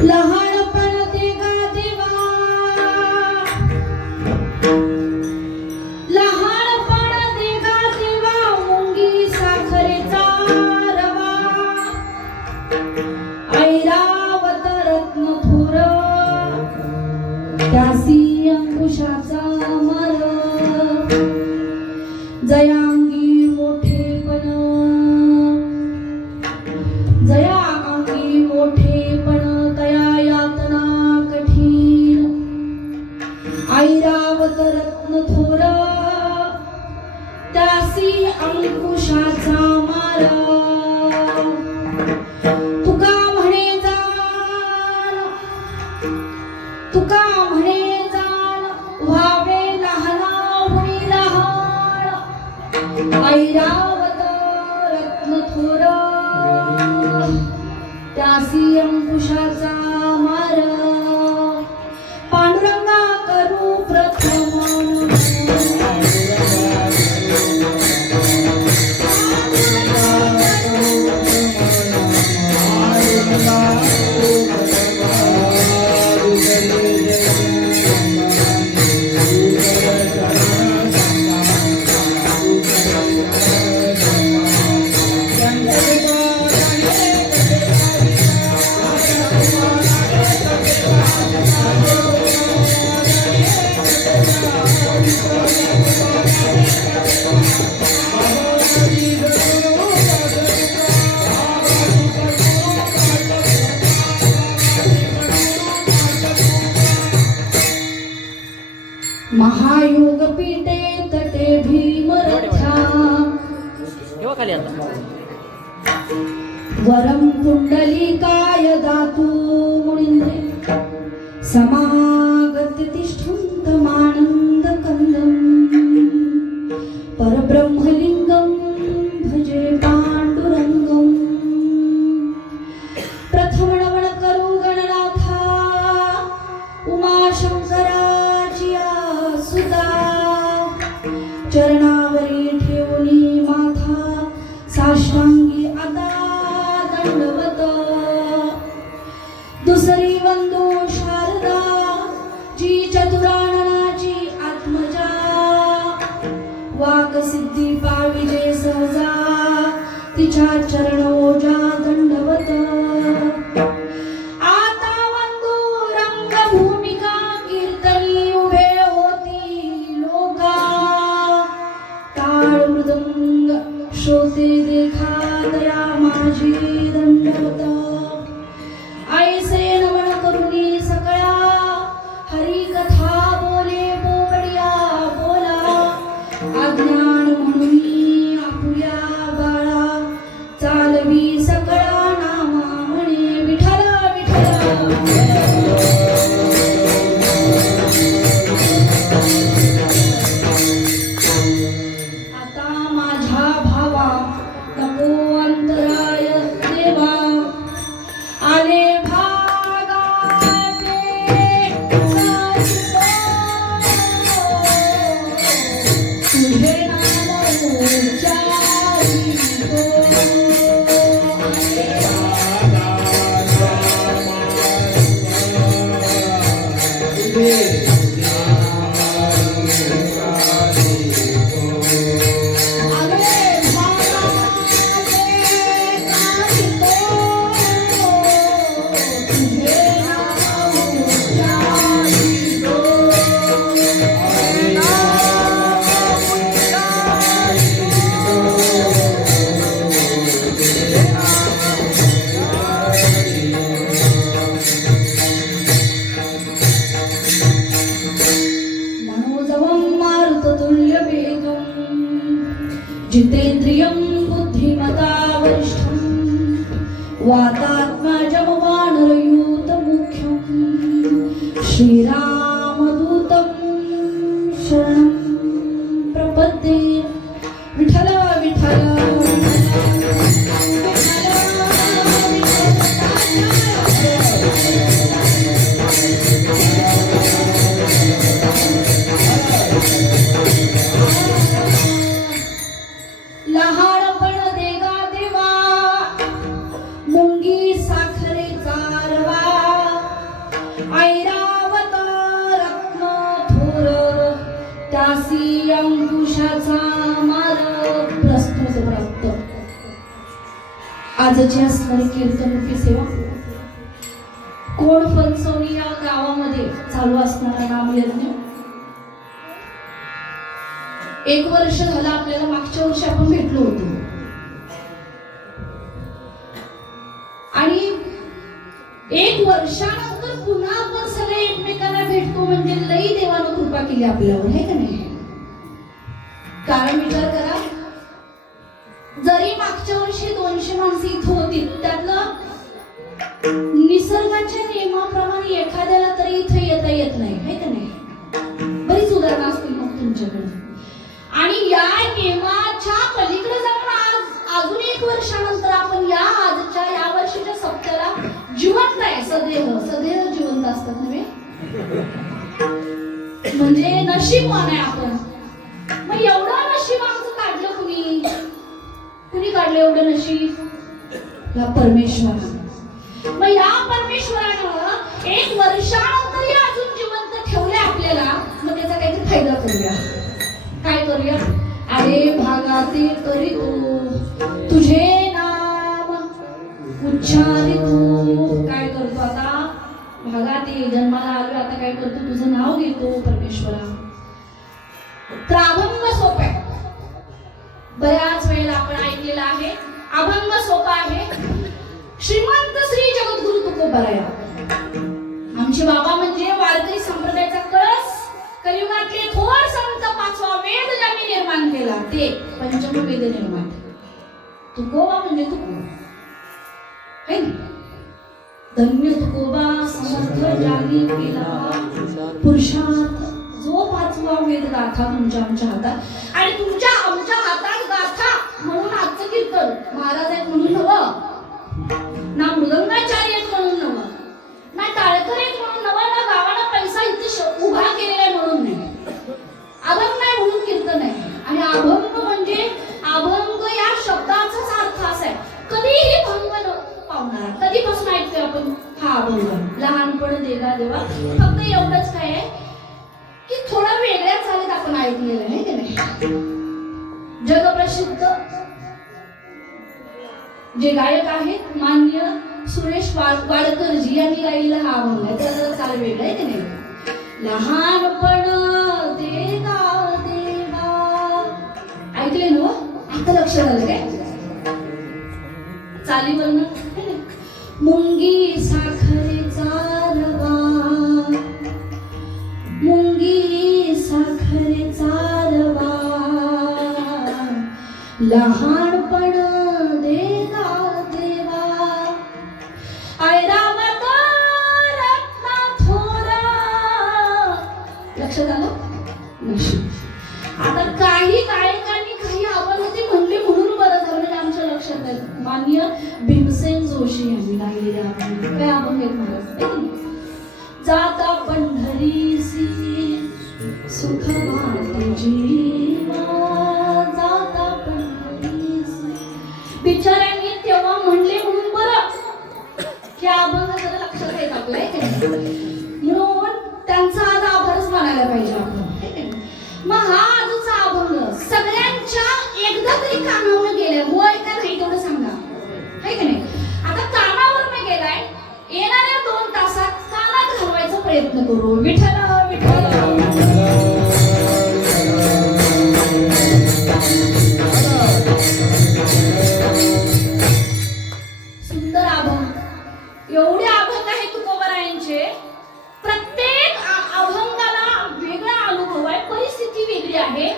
लहानपण देगा देवा, लहानपण देगा देवा, मुंगी साखरेचा रवा, ऐरावत रत्न थोर, त्यासी अंकुशाचा मर, जयांगी मोठेपण, जयांगी मोठेपण, तया यातना कठीण, ऐरावत रत्न थोर, त्यासी अंकुशाचा मार, तुका म्हणे जाण, तुका म्हणे जाण, व्हावे लहानाहुनी लहान, ऐरावत रत्न थोर, त्यासी अंकुशाचा मार, पांडुरंगा करू प्रथम महायोग पीठे तटे भीमरथ्या, वरम कुंडलिकाय दातु मुनिंद्रे, समागत्य तिष्ठन्तमानन्द कंदं, परब्रह्मलिंगं भजे पांडुरंगं, प्रथम नमन करू गणनाथा, उमाशंकराची सुता, चरणावरी ठेवणी माथा, साष्टांगी आता दंडवत, दुसरी वंदो शारदा, जी चतुराननाची आत्मजा, वाक सिद्धी पाविजे सहजा, तिच्या चरणोजा दंडवत, आता वंदो रंगभूमिका, कीर्तनी उभे होती लोका, टाळ मृदंग श्रोते देखा, दया माझी दंडवत, ऐसे नमन करुणी सकळा, हरी कथा बोले बोबडिया बोला, अज्ञान म्हणून आपुल्या बाळा, चालवी सकळा नामा म्हणे विठ्ठल विठ्ठल. आता माझ्या भावा नको अंतराय देवा, आले भागाते तुझे नाम उच्चारितो, जितेन्द्रियं बुद्धिमता वरिष्ठं, वातात्मजं वानरयूतमुख्यं, श्रीरामदूतं शरणं प्रपद्ये, विठ्ठल विठ्ठल. लहानपण देगा देवा, मुंगी साखरेचा रवा, विठ्ठलाचा मार्ग प्रस्तुत प्राप्त. आजची असणारी कीर्तनरूपी सेवा कोण फणसवणी या गावामध्ये चालू असणारा नामयज्ञ. 1 वर्ष झालं आपल्याला. मागच्या वर्षी आपण भेटलो होतो आणि 1 वर्षानंतर पुन्हा आपण सगळे एकमेकांना भेटतो म्हणजे लई देवानं कृपा केली आपल्यावर, आहे का नाही? कारण विचार करा, जरी मागच्या वर्षी 200 माणसं इथं होती, त्यातलं निसर्गाच्या नियमाप्रमाणे एखाद्याला तरी इथं येता येत नाही, आहे का नाही? बरीच उदाहरणं असतील मग तुमच्याकडे. आणि या नियमाच्या पलीकडे जाऊन आज अजून 1 वर्षानंतर आपण या आजच्या या वर्षीच्या सप्त्याला जिवंत आहे. सदैव जिवंत असतात नव्हे, म्हणजे नशीबवान आहे आपण. मग एवढं नशीब आमचं काढलं कुणी काढलं एवढं नशीब? या परमेश्वरानं. मग या परमेश्वरानं 1 वर्षानंतरही अजून जिवंत ठेवले आपल्याला. मग त्याचा काहीतरी फायदा करूया. काय करूया? अरे भागाते करीतो तुझे नाम उच्चारितो. काय करतो आता? भागाते जन्माला आलो, आता काय करतो? तुझं नाव घेतो परमेश्वरा. तर अभंग सोपा आहे. बऱ्याच वेळेला आपण ऐकलेला आहे. अभंग सोपा आहे. श्रीमंत श्री जगद्गुरु तुकोबाराया आमचे बाबा म्हणजे वारकरी संप्रदायाचा कळस. कलियुगातले थोर संत 5वा वेद ज्यांनी निर्माण केला ते पंचम वेद निर्माण. तुकोबा म्हणजे तुकोबा, है ना? धन्य तुकोबा समर्थ ज्यांनी केला पुरुषार्थ. जो 5वा वेद गाथा तुमच्या आमच्या हातात आणि तुमच्या आमच्या हातात गाथा म्हणून आजचं कीर्तन. महाराज आहेत म्हणून नवं, ना मृदंगाचार्य आहेत म्हणून नवं, ना टाळकर आहेत म्हणून नवं, ना गावाला पैसा इथे उभा केलेला आहे म्हणून नाही. अभंग नाही म्हणून कीर्तन आहे. आणि अभंग म्हणजे अभंग या शब्दाचाच अर्थ असा आहे, कधीही भंग न पावणारा. कधीपासून ऐकतोय आपण हा अभंग? लहानपण देगा देवा. फक्त एवढंच काय आहे की थोडा वेगळ्या चालीत आपण ऐकलेलं आहे की नाही? जगप्रसिद्ध जे गायक आहेत मान्य सुरेश वाडकरजी यांनी गायलेला हा अभंग आहे. त्याचा चाल वेगळा आहे की नाही? लहानपण देगा देवा. ऐकले ना? आता लक्ष झालं काय? चालीवरनं मुंगी साखरेचा रवा, मुंगी साखरेचा रवा, लहानपण देगा देवा, ऐरावत रत्ना थोरा. लक्षात आलं? आता काही गायकांनी काही अभंग ते म्हणले म्हणून बरं झालं म्हणजे आमच्या लक्षात आहे. मान्य भीमसेन जोशी यांनी गायलेले अभंग. काय अभंग आहेत महाराज? जाता पंढरीसी सुख वाटे जीवा, जाता पंढरीसी. बिचाऱ्यांनी तेव्हा म्हणले म्हणून बरं की अभंग जरा लक्षात येत आपल्या, म्हणून त्यांचा आज आभारच मानायला पाहिजे आपण. मग हा आजचा अभंग सगळ्यांच्या एकदा तरी कानावर गेलाय, होय का नाही तेवढं सांगा, है का नाही? आता कानावर नाही गेलाय, येणाऱ्या 2 तासात कानात घालवायचा प्रयत्न करू. विठ्ठल विठ्ठल. सुंदर अभंग, एवढे अभंग आहेत तुकोबारायांचे. प्रत्येक अभंगाला वेगळा अनुभव आहे, परिस्थिती वेगळी आहे.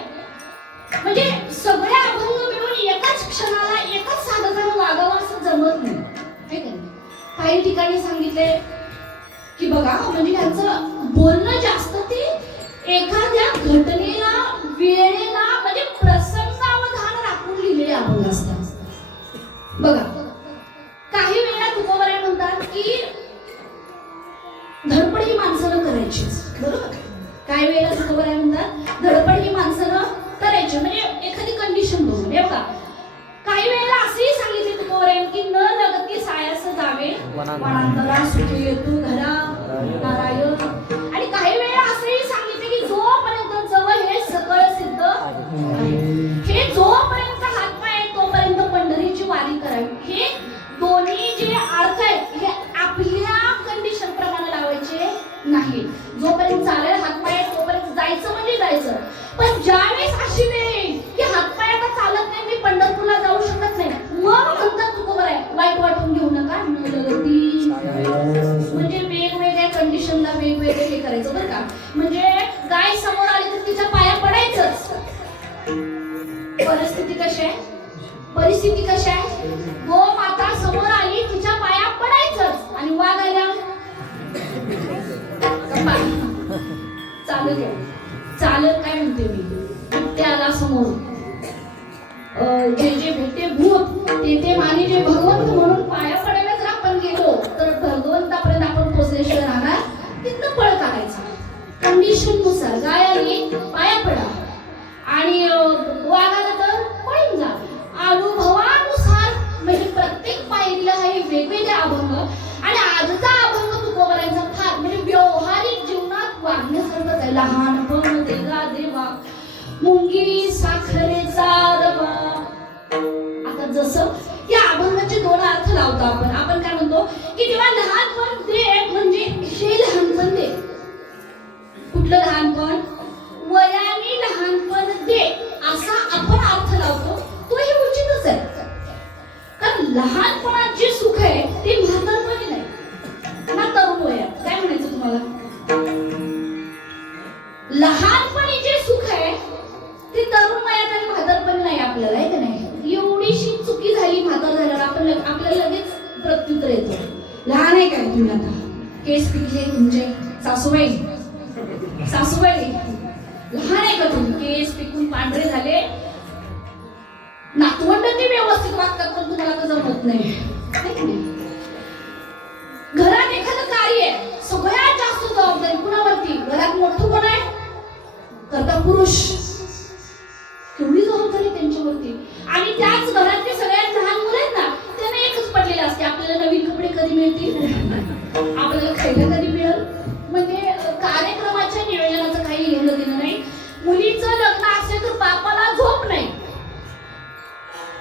म्हणजे सगळे अभंग मिळून एकाच क्षणाला एकाच साधकानं वागावं असं जमत नाही, है का? काही ठिकाणी सांगितले की बघा म्हणजे त्यांचं बोलणं जास्त ते एखाद्या घटनेला वेळेला म्हणजे प्रसंगावधान राखून लिहिलेले अभंग असतात. बघा काही वेळा तुकोबाराय म्हणतात की धडपड ही माणसानं करायची, बरोबर? काही वेळेला तुकोबाराय म्हणतात धडपड ही माणसानं करायची, म्हणजे एखादी कंडिशन बघून. हे बघा काही वेळेला असंही सांगितले तुकोबाराय की न लगती सायास जावे वनांतरा सुखे येतो घरा नारायण. आणि काही वेळेला असंही सांगितले की जोपर्यंत जवळ हे सकळ सिद्ध नाही. जोपर्यंत चालेल हातपाय तोपर्यंत जायचं म्हणजे जायचं. पण ज्यावेळेस अशी वेळ येईल की हातपाय आता चालत नाही, मी पंढरपूरला जाऊ शकत नाही, मग म्हणतात तुकोबर आहे वाईट वाटून घेऊ नका. म्हणजे वेगवेगळ्या कंडिशनला वेगवेगळे हे करायचं बरं का. म्हणजे गाय समोर आली तर तिच्या पाया पडायचंच. परिस्थिती कशी आहे, परिस्थिती कशी आहे, गो माता समोर आली तिच्या पाया पडायचंच. आणि वाघ आल्या चालत चालत काय म्हणते मी, त्याला समोर जे जे भेटे भूत ते माने जे भगवंत म्हणून पाया पडायला जर आपण गेलो तर भगवंतापर्यंत आपण पोहोचल्याशिवाय राहणार. तिथनं पळ काढायचा. कंडिशन नुसार गाय आली पाया पडा आणि वाघाला तर पळून जा. अनुभवानुसार म्हणजे प्रत्येक पायरीला हे वेगवेगळे अभंग. आणि आजचा अभंग तुकोबरांचा फार म्हणजे व्यावहारिक जीवनात वागण्यासारखंच आहे. लहानपण देगा देवा मुंगी साखरेचा रवा. आता जसं या अभंगाचे दोन अर्थ लावतो आपण काय म्हणतो की जेव्हा लहानपण दे म्हणजे हे लहानपण दे. कुठलं लहानपण, वयाने लहानपण दे असा आपण अर्थ लावतो. तो हे उचितच आहे. कारण लहानपणात जे सुख आहे ते म्हातारपणी नाही ना तरुण वयात. काय म्हणायचं तुम्हाला, लहानपणी जे सुख आहे ते तरुण वयात आणि म्हातारपणी नाही आपल्याला, आहे का नाही. एवढीशी चुकी झाली म्हातार झाल्यावर आपल्याला लगेच प्रत्युत्तर येतो. लहान आहे काय तुम्ही, आता केस पिकले तुमचे, सासूबाई लहान आहे का तुम्ही, केस पिकून पांढरे झाले, नातवंड ते व्यवस्थित वागतात पण तुम्हाला तर जमत नाही. घरात एखादं कार्य आहे, सगळ्यात जास्त जबाबदारी कुणावरती, घरात मोठं कोण आहे, करता पुरुष, केवढी जबाबदारी त्यांच्यावरती. आणि त्याच घरातले सगळ्यात लहान मुलं आहेत ना, त्यांना एकच पडलेलं असते, आपल्याला नवीन कपडे कधी मिळतील, आपल्याला खायला कधी मिळेल. म्हणजे कार्यक्रमाच्या नियोजनाचं काही घेणं देणं नाही. मुलीचं लग्न असेल तर बापाला झोप नाही,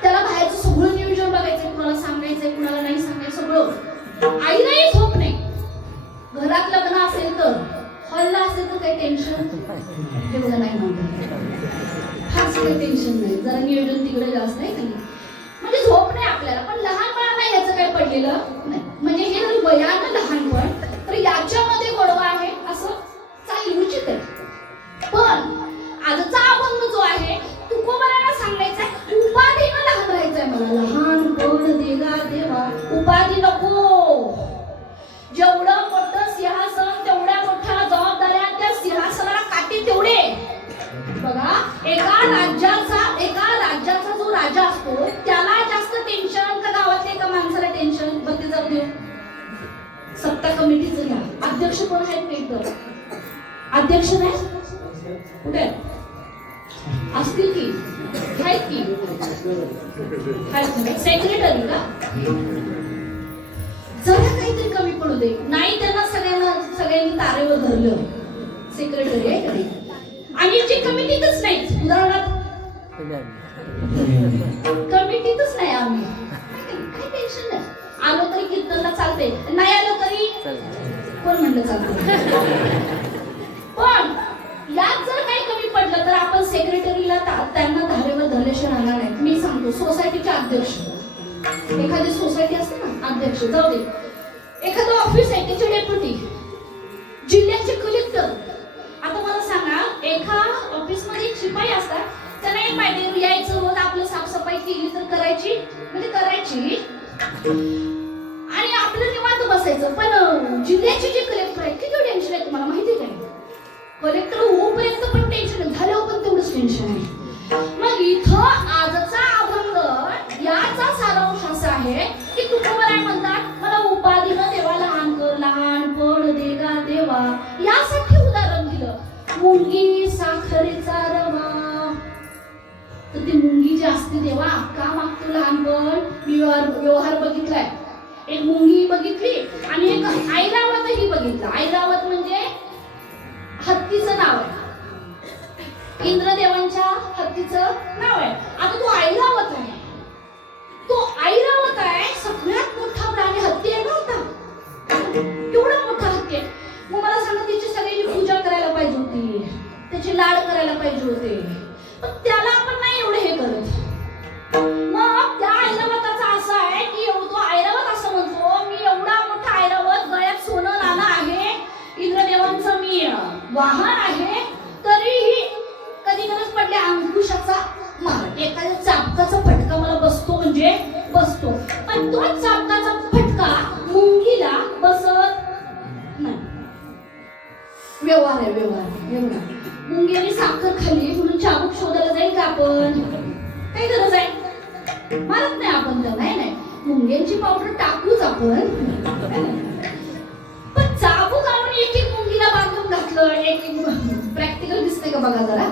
त्याला बाहेरचं सगळं नियोजन बघायचंय, कुणाला सांगायचंय कुणाला नाही सांगायचं सगळं. आईलाही झोप नाही. घरात लग्न असेल तर, हॉलला असेल तर काही टेन्शन एवढं नाही म्हणतात, फारच काही टेन्शन नाही, जरा नियोजन तिकडे जास्त नाही काही, म्हणजे झोप नाही आपल्याला. पण लहानपणाला ह्याचं काय पडलेलं नाही. म्हणजे हे वयानं लहानपण तर याच्यामध्ये गोडवा आहे असं चालेल, उचित आहे. पण आजचा अभंग जो आहे तुकोबरांना सांगायचा आहे, उपाधीनं लहान राहायचंय मला. लहानपण देगा देवा, उपाधी नको. जेवढं मोठं सिंहासन तेवढ्या मोठ्या जबाबदाऱ्या, त्या सिंहासनाला काठी तेवढे. बघा, एका राज्याचा जो राजा असतो त्याला जास्त टेन्शन का गावातल्या एका माणसाला टेन्शन. बघते जाऊ देऊ, सत्ता कमिटीचं घ्या, अध्यक्ष कोण आहेत ते, अध्यक्ष नाही कुठे असतील की, आहेत की, सेक्रेटरी का, जरा काहीतरी कमी पडू दे. नाही त्यांना सगळ्यांनी तारेवर धरलं, सेक्रेटरी आहे का नाही. आणि जे कमिटीतच नाही, उदाहरणार्थ कमिटीतच नाही आम्ही, काही टेन्शन नाही. आलो तरी कीर्तनला चालते, नाही आलो तरी कोण म्हणलं चालतं. पण यात जर काही कमी पडलं तर आपण सेक्रेटरीला त्यांना धारेवर धरल्याशिवाय राहणार नाही. मी सांगतो, सोसायटीचे अध्यक्ष, एखादी सोसायटी असते ना अध्यक्ष, जाऊ दे, एखादं ऑफिस आहे त्याचे डेप्युटी, जिल्ह्याचे कलेक्टर. आता मला सांगा, एका ऑफिस मध्ये एक शिपाई असतात, त्यांना एक पाहिजे यायचं, रोज आपलं साफसफाई केली तर करायची, म्हणजे करायची आणि आपलं निवांत बसायचं. पण जिल्ह्याचे जे कलेक्टर आहेत किती टेन्शन आहे तुम्हाला माहिती आहे काय. कलेक्टर होऊपर्यंत पण टेन्शन, झाल्यावर पण तेवढंच टेन्शन आहे. मग इथं आजचा अभंग याचा सारांश असा आहे की तुकोबराय म्हणतात, मला उपाधीनं देवा लहान कर, लहानपण देगा देवा. यासाठी उदाहरण दिलं, मुंगी साखरेचा रवा. तर ती मुंगी जी असते देवा, का मागतो लहानपण. मी व्यवहार बघितलाय, एक मुंगी बघितली आणि एक ऐरावतही बघितलं. ऐरावत म्हणजे हत्तीचं नाव आहे, इंद्रदेवांच्या हत्तीचं नाव आहे. आता तो ऐरावत आहे, तो ऐरावत आहे, सगळ्यात मोठा प्राणी हत्ती आहे नव्हता, केवढा मोठा हत्ती आहे. मग मला सांगा तिची सगळ्यांनी पूजा करायला पाहिजे होती, त्याची लाड करायला पाहिजे होते, पण त्याला आपण नाही एवढे हे करत. मग त्या ऐरावताचा असा आहे की तो ऐरावत असं म्हणतो, मी एवढा मोठा ऐरावत, गळ्यात सोनं नाणं आहे, इंद्रदेवांचं मी वाहन आहे, तरीही कधी गरज पडली अंकुशाचा मार, एखाद्या चाबकाचा फटका मला बसतो म्हणजे बसतो, पण तो चाबकाचा फटका मुंगीला बसत नाही. व्यवहार आहे, व्यवहार एवढा. मुंगीने साखर खाल्ली म्हणून चाबूक शोधायला जाईल का आपण? काय गरज आहे? मारत नाही आपण तर, नाही मुंग्यांची पावडर टाकूच आपण, पण चाबूक आणून एक एक मुंगीला बांधून घातलं. एक प्रॅक्टिकल दिसतंय का बघा जरा,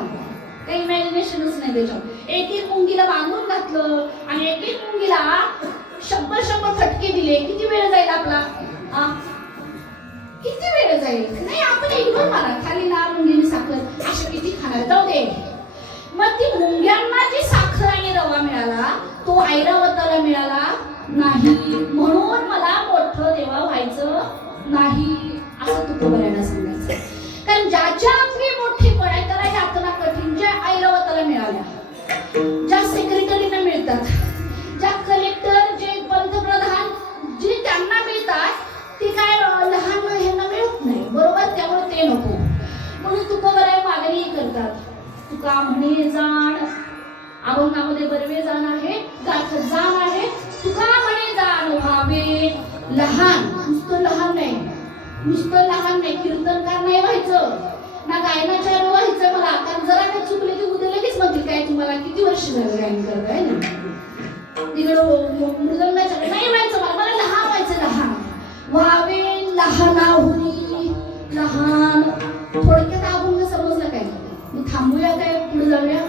काही इमॅजिनेशनच नाही त्याच्यावर. एक एक मुंगीला बांधून घातलं आणि एक एक मुंगीला 100 फटके दिले. किती वेळ जाईल आपला? किती वेळ जाईल? नाही, आपण इग्नोर मारा, खाली ना मुंगीने साखर अशा किती खाणार, जाऊ दे. मग ती मुंग्यांना जी साखर आणि रवा मिळाला तो ऐरावताला मिळाला नाही, म्हणून मला मोठं देवा व्हायचं नाही असं तुकोबरायला सांगायचं. कारण ज्याच्या अंगी मोठी पडाय त्याला यातना कठीण, ज्या ऐरावताला मिळाल्या, ज्या सेक्रेटरीना मिळतात, ज्या कलेक्टर, जे पंतप्रधान, जे त्यांना मिळतात ते काय लहान ह्यांना मिळत नाही, बरोबर? त्यामुळे ते नको, म्हणून तुकोबराय मागणी करतात. तुका म्हणे जाण, अभंगामध्ये बर्वे जाण आहे, गाथत जाण आहे. तुका म्हणे जाण व्हावे लहान, नुसतं लहान नाही, कीर्तनकार नाही व्हायचं ना, गायनाच्या व्हायचं मला. कारण जरा काय चुकले की उद्या लगेच म्हणतील काय तुम्हाला किती वर्ष झालं गायन करताय ना, तिकडं मृदंगाच्या नाही व्हायचं मला लहान व्हायचं, लहान व्हावे लहानाहुनी लहान. थोडक्यात अभंग समजलं काय? मग थांबूया काय, पुढे जाऊया,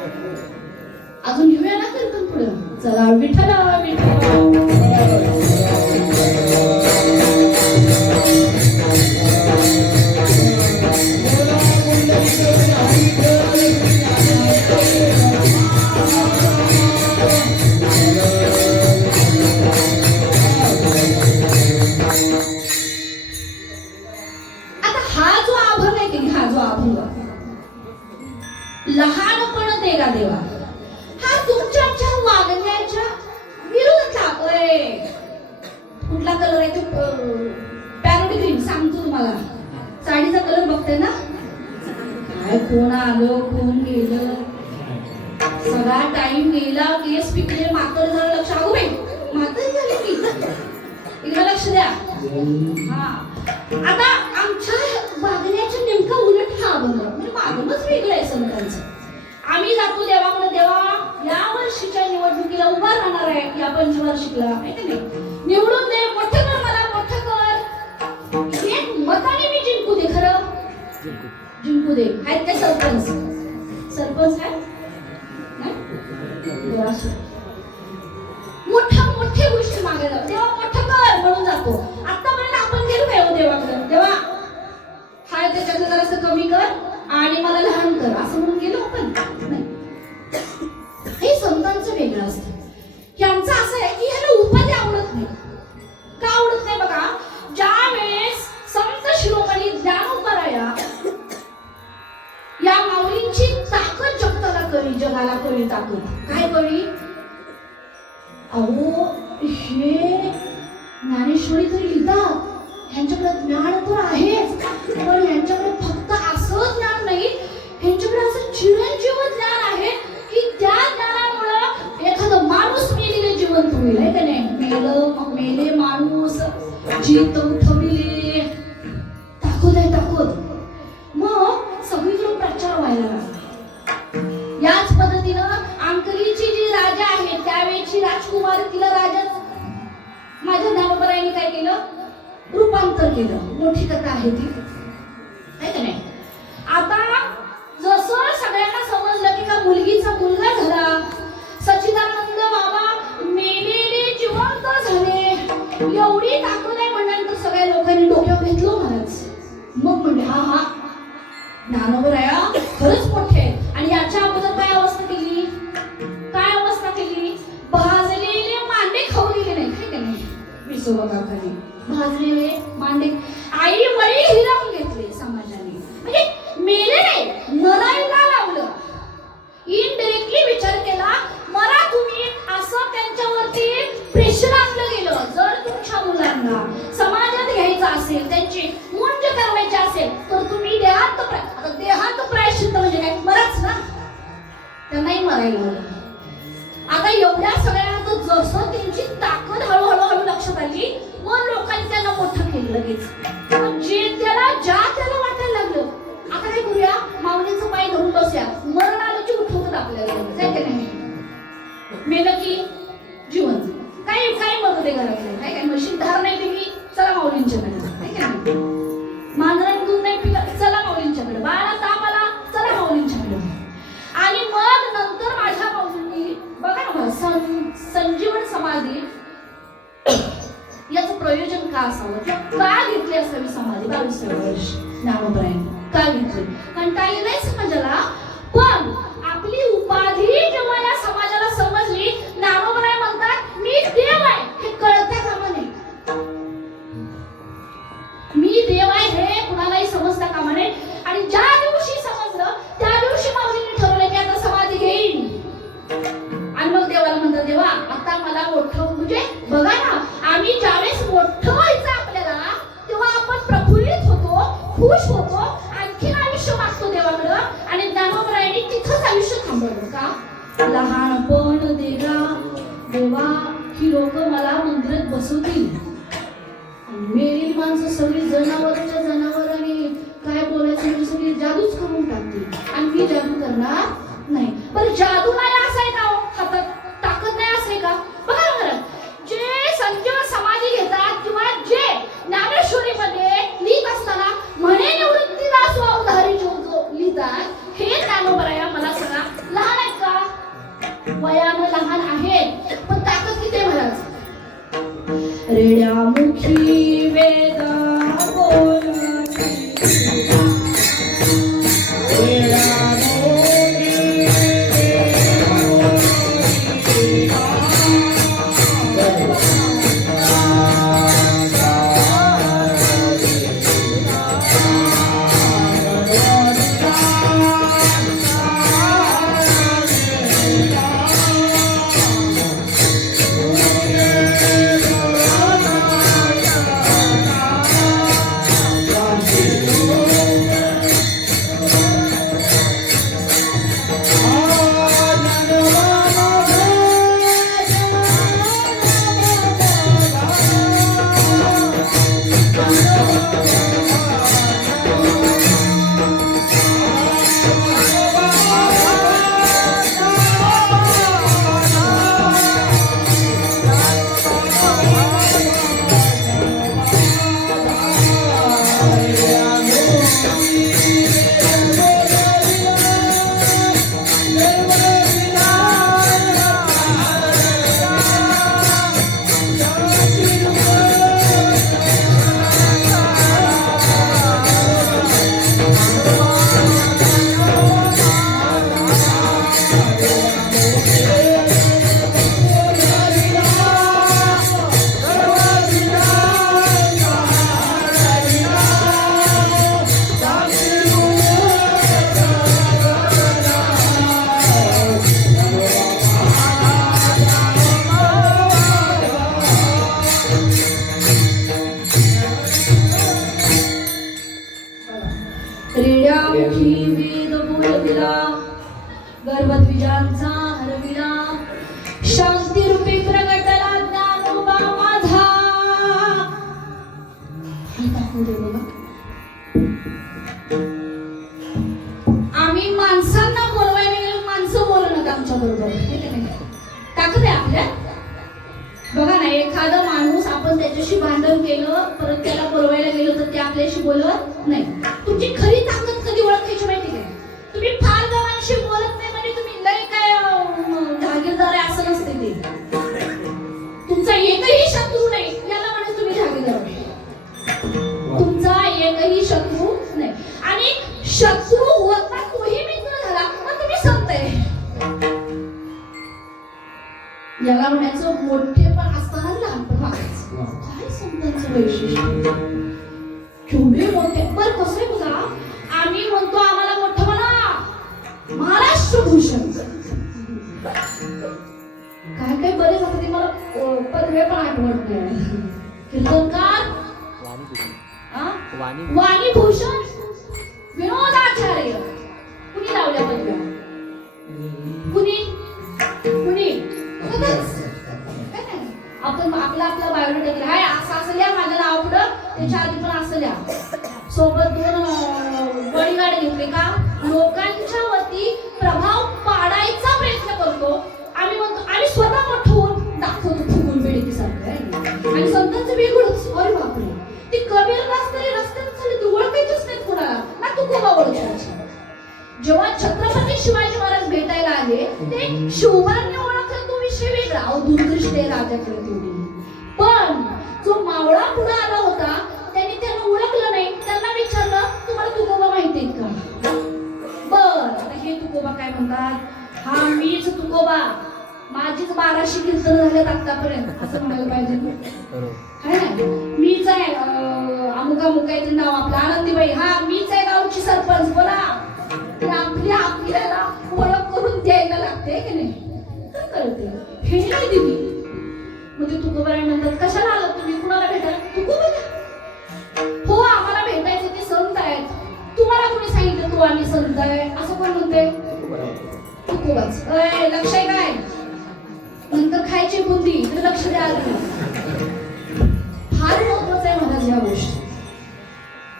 अजून घेऊया ना कीर्तन पुढं. चला विठ्ठला विठ्ठला. लहानपण देगा देवा हा तुमच्या वागण्याच्या विरोधात आहे. कुठला कलर आहे तो? Parody green. सांगतो तुम्हाला, साडीचा कलर बघते ना, काय कोण आलं कोण गेलं, सगळा टाइम गेला, केस पिकले, मातर झालं, लक्ष आगो बाई म्हातारी झाली की इकडे लक्ष द्या. हा, आता आमच्या वागण्याच्या नेमका उलट हा अभंग, म्हणजे मागणच वेगळं आहे संतांचं. आम्ही जातो देवाकडे, देवा या वर्षीच्या निवडणुकीला उभा राहणार आहे, या पंचवार्षिकला माहिती नाही, निवडून दे, मोठं कर मला, मोठं कर, एक मताने मी जिंकू दे. खरं जिंकू दे. आहेत काय सरपंच? सरपंच आहे मोठ्या गोष्टी मागायला, देवा मोठं कर म्हणून जातो. आतापर्यंत आपण गेलो काय देवाकडे, देवा हाय त्याच्यात जरासं कमी कर आणि मला लहान कर असं म्हणून गेलो आपण नाही. हे संतांचं वेगळं असतं की आमचं असं आहे की ह्याला उपाधी आवडत नाही. का आवडत नाही बघा, ज्या वेळेस संत शिरोमणी ज्ञानोबराया या माऊलींची ताकद जगताला कळली, जगाला कळली ताकद. काय कळली? अहो हे ज्ञानेश्वरी तरी लिहितात, ह्यांच्याकडे ज्ञान तर आहेच, पण ह्यांच्याकडे फक्त असं ज्ञान नाही, ह्यांच्याकडे असं चिरंजीव ज्ञान आहे की त्या ज्ञानामुळं एखादं माणूस मेलेले जिवंत होईल. आहे का नाही? मेले माणूस जित उठविले. ताकद आहे, ताकद. मग सगळीकडे प्रचार व्हायला लागला. याच पद्धतीनं अंकलीची जी राजा आहे त्यावेळेची राजकुमार, तिला राजा माझ्या ज्ञानोबरायांनी काय केलं? रूपांतर केलं. मोठी कथा आहे ती, आहे का नाही? आता जसं सगळ्यांना समजलं की का मुलगीचा मुलगा झाला, सच्चिदानंद बाबा मेलेले जिवंत झाले, एवढी ताकद आहे म्हणल्यानंतर सगळ्या लोकांनी डोक्यावर घेतलं महाराज. मग म्हणले हा ज्ञानोबराया खरंच मोठे आहेत. आणि याच्या अगोदर काय अवस्था केली? काय अवस्था केली? भाजलेले मांडे खाऊ दिले नाही, आहे का नाही? विसोबा काकांनी भाजलेले मांडे आई वडील हिरावून घेतले. असेल तर तुम्ही देहांत आता देहांत प्रायश्चित्त म्हणजे काय, मरच ना, त्यांनाही मरायला लागलं. आता एवढ्या सगळ्यांना जसं त्यांची ताकद हळूहळू लक्षात आली, मग लोकांनी त्यांना मोठं केलं लगेच. जे त्याला वाटायला लागलं, आता काय करूया, माऊलीचं पाय धरून बसूया, मरण आलं की उठवतात आपल्याला, काय की नाही, मेलं की जीवन काय काय मग ते घरातले काय काय, मशीन धार नाही दिली चला माऊलींच्याकडे, काय काय नाही, मांजराने दूध नाही पिलं चला माऊलींच्याकडे, बाळाला ताप आला चला माऊलींच्याकडे. आणि मग नंतर माझ्या माऊलींनी बघा ना, संजीवन समाधी याचं प्रयोजन का असावं, का घेतली असावी समाधी 22 वर्ष ज्ञानोबरायांनी का घेतली, कंटाळली नाही समाजाला. पण आपली उपाधी जेव्हा या समाजाला समजली, ज्ञानोबराय म्हणतात मी देव आहे हे कळता कामा नये, मी देव आहे हे कुणालाही समजता कामा नये. आणि ज्या दिवशी समजलं त्या दिवशी माऊलींनी ठरवलं की आता समाधी घेईन. आणि मग देवाला म्हणतात, देवा आता मला मोठं, म्हणजे बघा ना, आम्ही ज्यावेळेस मोठं व्हायचं आपल्याला तेव्हा आपण प्रफुल्लित होतो, खुश होतो, आणखीन आयुष्य मागतो देवाकडं. आणि ज्ञानोबरायांनी तिथंच आयुष्य थांबवलं का, लहानपण देगा देवा ही लोक मला मंदिरात बसवतील, मेली माणसं सगळी जनावरच्या जनावर आणि काय बोलायचं म्हणजे सगळी जादूच करून टाकतील, आणि मी जादू करणार नाही. पण जादू नाही असाय का, हातात ताकद नाही असाय का, बघा बरं, जे संजीवन समाधी घेतात किंवा जे ज्ञानेश्वरीमध्ये लिहित असताना म्हणे निवृत्तीदास वा उधारी जो लिहितात, हे ज्ञानोबराया मला सांगा लहान आहेत का, वयानं लहान आहेत पण ताकद किती महाराज. रेड्यामुखी वेद गर्भद्विजांचा हरविला, शांती रूपी प्रगटला ज्ञानोबा माझा. आम्ही माणसांना बोलवायला गेलो, माणसं बोलणं आमच्या बरोबर ताकद आहे आपल्या. बघा ना, एखादा माणूस आपण त्याच्याशी भांडण केलं परत त्याला बोलवायला गेलो तर ते आपल्याशी बोलत नाही. तुमची खरी ताकद कधी ओळखायची माहिती काय, तुम्ही फार जणांशी बोलत नाही म्हणजे तुम्ही लय काय जागीरदार आहे असं नसते ते. तुमचा एकही शत्रू नाही याला म्हणजे तुम्ही जागीरदार, तुमचा एकही शत्रू नाही. आणि शत्रू होता तोही मित्र झाला पण तुम्ही संत आहे याला म्हणायचं. मोठे पण असताना लहानपण वागायचं, काय संतांचं वैशिष्ट्य, केवढे मोठे. बरं कसं आहे बघा, आम्ही म्हणतो आम्हाला मोठं म्हणा महाराष्ट्र भूषण, काय काय बरेच आता ते मला पदवे पण आठवत नाही. कीर्तनकार हा? वाणीभूषण विनोदाचार्य कुणी लावल्या पदव्या? कुणी कुणी आपण आपला बायोडेटा दिला हाय, असं असं लिहा माझं नाव पुढं, त्याच्या आधी पण असं लिहा. सोबत 2 बॉडीगार्ड घेतले का? लोकांच्या वरती प्रभाव पाडायचा प्रयत्न करतो. आम्ही म्हणतो आम्ही स्वतः मोठं होऊन दाखवतो फुगून बेडकीसारखं आणि संतांचं वेगळंच. अरे बापरे, ती कबीरदास तरी रस्त्यात चालली, तू ओळखायचीच नाहीत कोणाला ना, तू कोणा ओळखायची. जेव्हा छत्रपती शिवाजी महाराज भेटायला आले, ते शिवबांनी ओळखलं तो विषय वेगळा. दूरदृष्टी राजाकडे तेवढी, पण जो मावळा पुढे आला होता त्यांनी त्यांना ओळखलं नाही. त्यांना विचारलं तुम्हाला तुकोबा माहिती आहे का? बर, आता हे तुकोबा काय म्हणतात? हा मीच तुकोबा, माझीच 1200 कीर्तन झालेत आतापर्यंत असं म्हणायला पाहिजे. मीच आहे अमुका मुकायचं नाव आपलं आनंदीबाई, हा मीच आहे गावची सरपंच. बोला, आपल्याला ओळख करून द्यायला लागते की नाही? कळते हे नाही दिली. मग ते तुकोबा म्हणतात कशाला आलात तुम्ही, कुणाला भेटायला? तुकोबा हो आम्हाला भेटायचं, ते संत आहेत. तुम्हाला कोणी सांगितलं तू आम्ही संत आहे असं कोण म्हणते? तुकोबाच. लक्ष आहे काय? नंतर खायची बुंदी तर लक्ष द्या. फार महत्वाचं आहे महाराज या गोष्टी.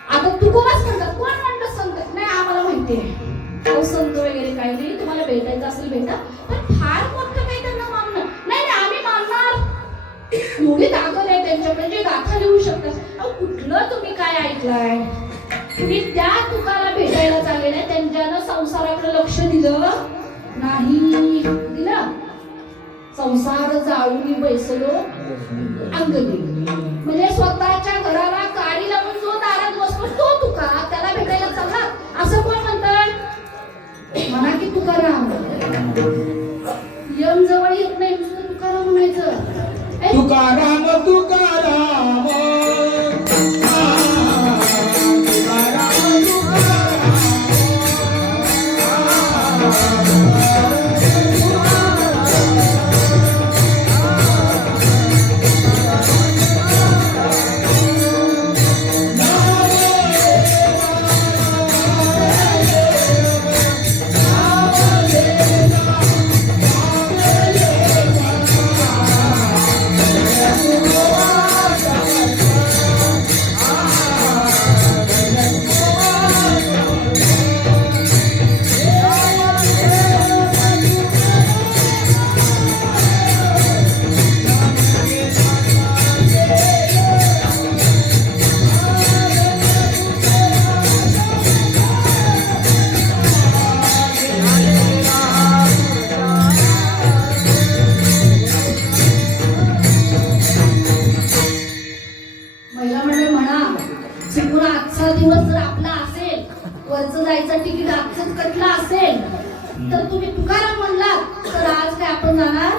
आता तुकोबाच म्हणतात, कोण म्हणतं संत? नाही आम्हाला माहिती आहे अहो संत वगैरे काही नाही, तुम्हाला भेटायचं असेल भेटा, पण फार मोठं काही त्यांना मानणं नाही. नाही आम्ही मानणार. एवढी ताकद आहे त्यांच्याकडे, जे गाथा लिहू शकतात. अहो कुठलं तुम्ही काय ऐकलाय? तुम्ही त्या तुकाला भेटायला चाललेल्या, त्यांच्यानं संसाराकडे लक्ष दिलं नाही. दिलं? संसार जाळून बैसलो अंगली, म्हणजे स्वतःच्या घराला काडी लावून जो दारात बसतो तो तुका, त्याला भेटायला चालला असं कोण म्हणतात? म्हणा की तुकाराम. यम जवळ येत नाही नुसतं तुकाराम म्हणायचं. तुकाराम तुकाराम तिकीट आजच कटला असेल तर तुम्ही तुकाराम म्हणलात तर आज काय आपण जाणार?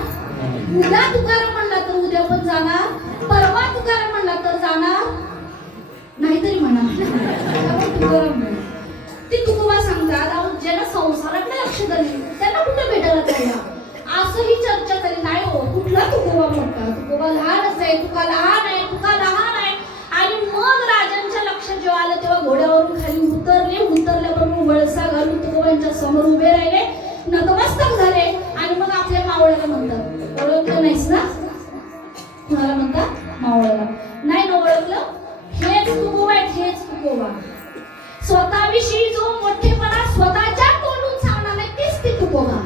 उद्या तुकाराम म्हणला तर उद्या पण जाणार, परवा तुकाराम म्हणला तर जाणार नाहीतरी म्हणा तुकाराम म्हणा. ते तुकोबा सांगतात अहो ज्यांना संसाराकडे लक्ष दिले त्यांना कुठे भेटायला जायला. असंही चर्चा झाली नाही हो कुठला तुकोबा मोठा, तुकोबा लहानच आहे, तुका लहान आहे, तुका लहान आहे. आणि मग राजांच्या लक्षात जेव्हा आलं तेव्हा घोड्यावरून खाली उतरल्याबरोबर वळसा घालून तुकोबांच्या समोर उभे राहिले, नतमस्तक झाले आणि मग आपल्या मावळ्याला म्हणतात ओळखलं नाहीस ना? कुणाला म्हणतात? मावळ्याला. नाही ना ओळखलं? हेच तुकोबा आहेत, हेच तुकोबा. स्वतःविषयी जो मोठेपणा स्वतःच्या तोंडून सांगणार नाही तेच ते तुकोबा.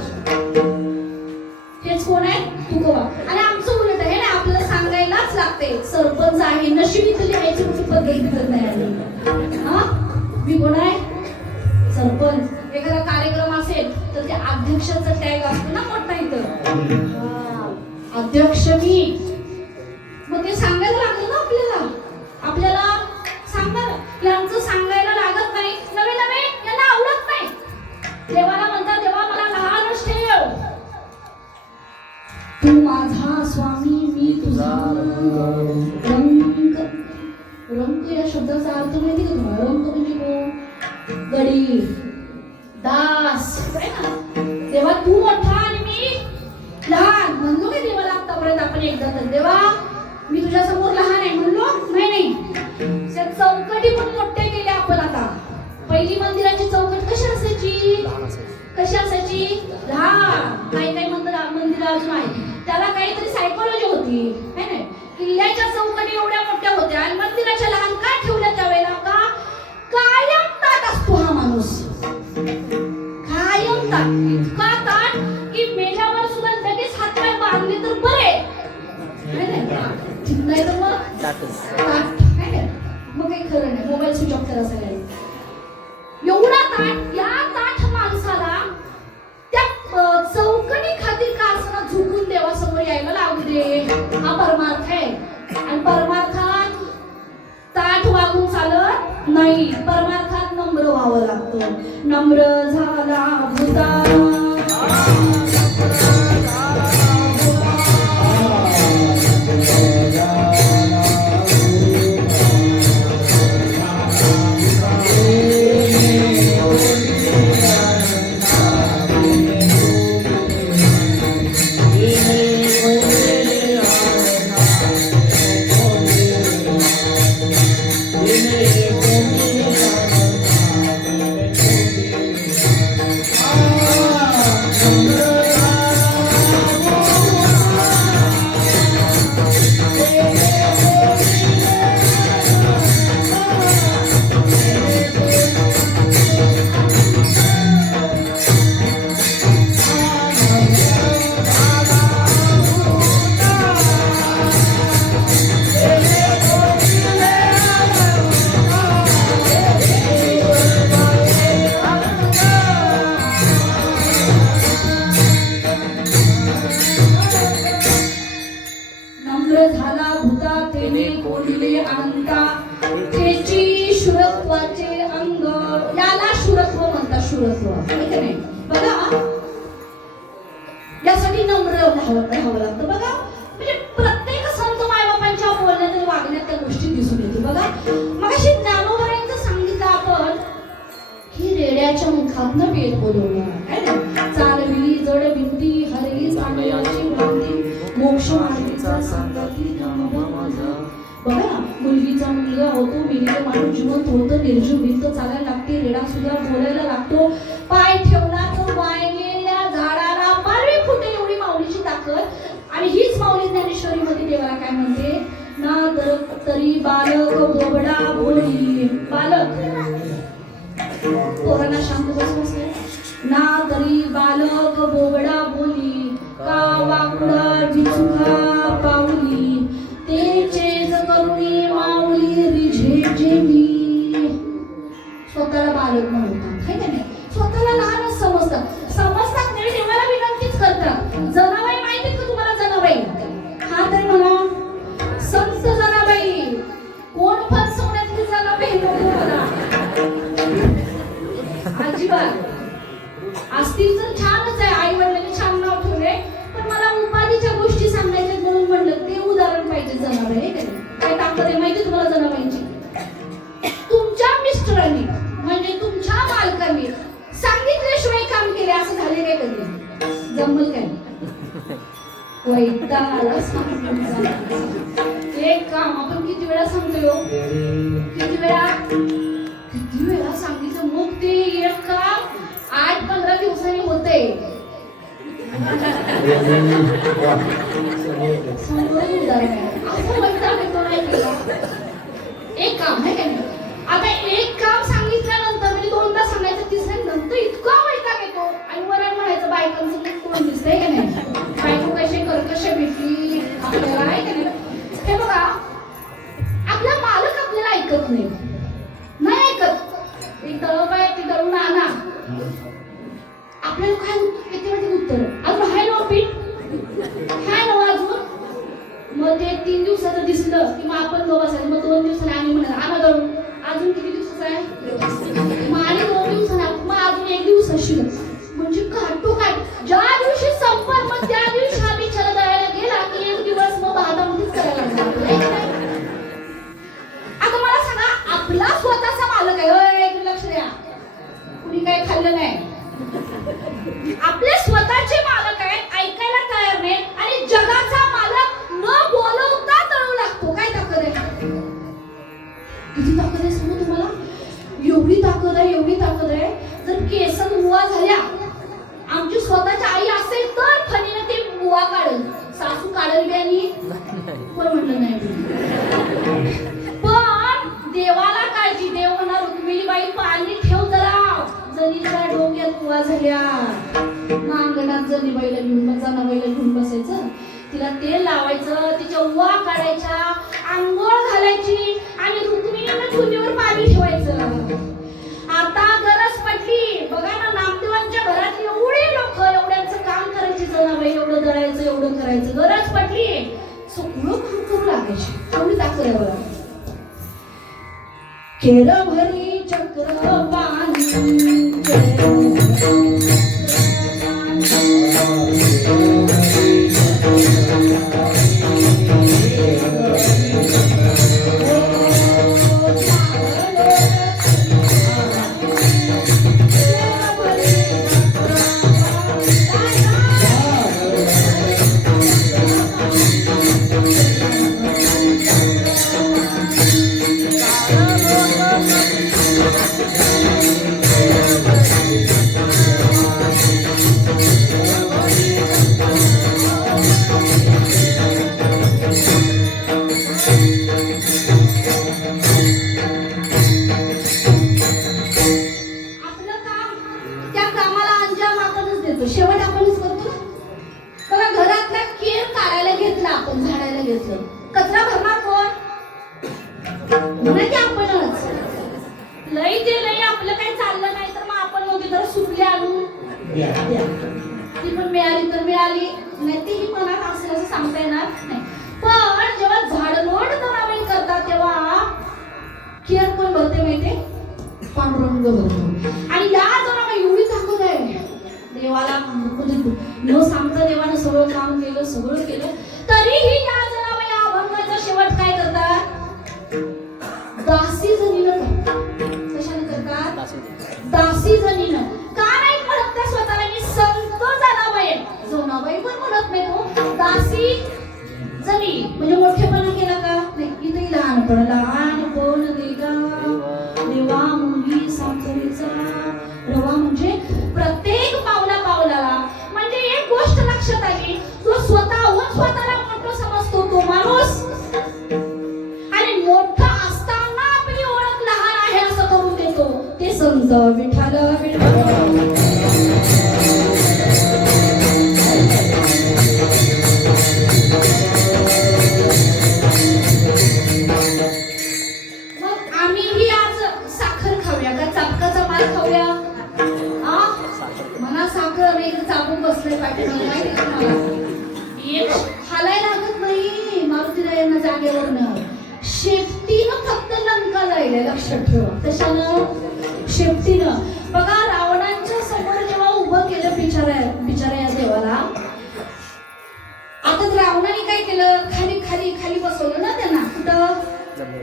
हेच कोण आहे? तुकोबा. आणि आमचं उलट आहे ना, आपल्याला सांगायलाच लागते सरपंच आहे, नशिबीत लिहायची कुठे पद्धत नाही आली. हा मी कोण आहे? सरपंच. एखादा कार्यक्रम असेल तर त्या अध्यक्षाचा टॅग असतो ना मोठा इथं, अध्यक्ष मी. मग ते सांगायला लागलं ना आपल्याला, आपल्याला सांगणार यांचं सांगायला लागत नाही. नवे नवे यांना आवडत नाही. देवाला म्हणतात देवा मला लहानच ठेव, तू माझा स्वामी मी तुझा रंग. रंग या शब्दाचा अर्थ माहिती का तुम्हाला? रंग म्हणजे कोण? गडी दास आहे ना. तेव्हा तू मोठा आणि मी लहान म्हणलो का देवाला आतापर्यंत आपण एकदा तर? देवा मी तुझ्या समोर लहान आहे म्हणलो? नाही नाही. चौकट चौकटी पण मोठ्या केल्या आपण आता. पहिली मंदिराची चौकट कशी असायची? कशी असायची? लहान. काही मंदिर अजून आहे, त्याला काहीतरी सायकोलॉजी होती है ना. किल्ल्याच्या चौकटी एवढ्या मोठ्या होत्या आणि मंदिराच्या लहान का ठेवल्या त्यावेळेला? का कायम ताट असतो हा माणूस, कायम ताट. इतका ताट की मेल्यावर सुद्धा लगेच हातपाय बांधले तर बरे, नाही तर मग ताट है ना. मग काही खरं नाही, मोबाईल स्विच ऑफ करा सगळ्यांनी. एवढा ताट, या ताठ माणसाला त्या चौकटी खातीर का असं झुकून देवासमोर यायला लागू दे. हा परमार्थ आहे आणि परमार्थात ताठ वागून चालत नाही. परमार्थात नम्र व्हावं लागतं. नम्र झाला भूता यासाठी नम्र राहावं लागतं. बघा म्हणजे प्रत्येक संत मायबापांच्या बोलण्यात आणि वागण्यात त्या गोष्टी दिसून येते. बघा मगाशी ज्ञानोबरांचं सांगितलं आपण की रेड्याच्या मुखातनं वेद बोलवणार, चालविली जड भिंती हरली चांगल्याची भ्रांती मोक्ष मार्गीचा सांगती. बघा मुलगीचा मुलगा होतो, मेलेला माणूस जिवंत होतो, निर्जीव भिंत चालायला लागते, रेडा सुद्धा बोलायला लागतो. पाय ठेवला तर वाळलेल्या झाडाला पालवी फुटेल एवढी माऊलीची ताकद. आणि हीच माऊली ज्ञानेश्वरी मध्ये देवाला काय म्हणते? ना तरी बालक बोबडा बोली. बालक पोरांना शांत बसवस. ना तरी बालक बोबडा बोली का वाकुडा विचुका पाऊली ते चेज करुणी माऊली रिझेजेली. स्वतःला बालक म्हणतात है का नाही? स्वतःला लहानच समजतात नाही. देवाला विनंतीच करतात. जनाबाई माहिती का तुम्हाला? जनाबाई हा तर म्हणा संत जनाबाई. कोण फसवण्यातली जनाबाई नको म्हणा अजिबात. असतील तर छानच आहे, आई वडिलांनी छान नाव ठेवले, पण मला उपाधीच्या गोष्टी सांगायच्या म्हणून म्हणलं ते उदाहरण पाहिजे. जनाबाई काय ताकद आहे माहिती तुम्हाला जनाबाईंची? तुमच्या मिस्टरांनी म्हणजे तुमच्या मालकांनी सांगितल्याशिवाय काम केले असं झाले काय कधी? जमल काय? वैतागाला सांगून एक काम आपण किती वेळा सांगतो? किती वेळा सांगितलं मग ते एक काम 8-15 दिवसांनी होते. एक काम आहे काय? आता एक काम सांगितल्यानंतर म्हणजे 2दा सांगायचं, तिसऱ्यानंतर इतका वैताग येतो आणि वरण म्हणायचं बायकांचं कोण दिसतंय का नाही? बायको कसे भेटली आपल्याला आहे का नाही? हे बघा आपला मालक आपल्याला ऐकत नाही ऐकत. एक दळप आहे ते दळून आणा. आपल्याला काय किती वाटते उत्तर? अजून हाय ना पीठ हाय ना अजून. मग ते 3 दिवसाचं दिसलं की मग आपण बसायचं. मग 2 दिवसांनी आणि म्हणा आणा दळून. अजून किती दिवसाचं आहे? मग आणि 2 दिवसांनी मग अजून 1 दिवसाशी. म्हणजे काटोकाट ज्या दिवशी संपल मग त्या दिवशी हा बिचारा दळायला गेला की 1 दिवस मग भातामध्येच करायला लागला. आता मला सांगा आपला स्वतःचा मालक आहे. लक्ष द्या, कुणी काही खाल्लं नाही. आपले स्वतःचे मालक आहेत, ऐकायला तयार नाही आणि जगाचा मालक न बोलवता तळू लागतो. काय ताकद आहे? किती ताकद केस बुवा झाल्या, आमची स्वतःची आई असेल तर फणीने ते बुवा काढल, सासू काढल बी आणि कोण म्हटलं नाही. पण देवाला काळजी, देव म्हणा रुक्मिणीबाई पाणी ठेव जरा, जणीच्या डोक्यात बुवा झाल्या. अंगणात जणीबाईला घेऊन जनाबाईला घेऊन बसायचं, तिला तेल लावायचं, तिच्या उवा काढायच्या, आंघोळ घालायची आणि रुक्मिणीला चुलीवर पाणी ठेवायचं. आता गरज पडली बघा ना, नामदेवांच्या घरात एवढे लोक, एवढ्यांचं काम करायचे, जनाबाई एवढं दळायचं, एवढं करायचं. गरज पडली सगळं काम करू लागायची. एवढी ताकद आहे बघा. केर भरी चक्र पाणी शेवट आपणच करतो. बघा घरातला केर काढायला घेतला आपण, झाडायला घेतलं, कचरा भरणार कोण? म्हणजे आपणच. लई ते लई आपलं काही चाललं नाही तर मग आपण मोठी तर सुटली आणून ती पण मिळाली तर मिळाली, नाही तीही मनात असेल असं सांगता येणार नाही. पण जेव्हा झाडलोट जनाबाई करतात तेव्हा केर कोण भरते माहितीये? पांडुरंग भरतो. आणि या जनाबाई एवढी ताकद आहे देवाला, न सांगता देवानं सगळं काम केलं, सगळं केलं, तरीही या जनाबाई अभंगाचा शेवट काय करतात? दासी जनीनं करतात. कशाने करतात? दासी जनीनं. का नाही म्हणत त्या स्वतःला मी संत जनाबाई आहे? जनाबाई पण म्हणत नाही तो, दासी जनी म्हणजे मोठेपणा केला का नाही. इथेही लहानपण देवा मुलगी साखरेचा रवा, म्हणजे प्रत्येक पावला पावलाला. म्हणजे एक गोष्ट लक्षात आली, जो स्वतःला मोठं समजतो तो माणूस, आणि मोठा असताना आपली ओळख लहान आहे असं करून देतो ते संत. विठ्ठल मग आम्हीही आज साखर खाऊया का चापकाचा माल खाऊया? मला साखर नाही तर चापून बसले पाठीमागे, माहिती का मला? एक हालायला लागत नाही मारुतीरायांना जागेवरनं. शेपटीनं फक्त लंका जाईल, लक्षात ठेवा. कशानं? शेपटीनं. बघा रावणाच्या समोर जेव्हा उभं केलं बिचारा या देवाला, आता रावणाने काय केलं? खाली खाली खाली बसवलं ना त्यांना, कुठं?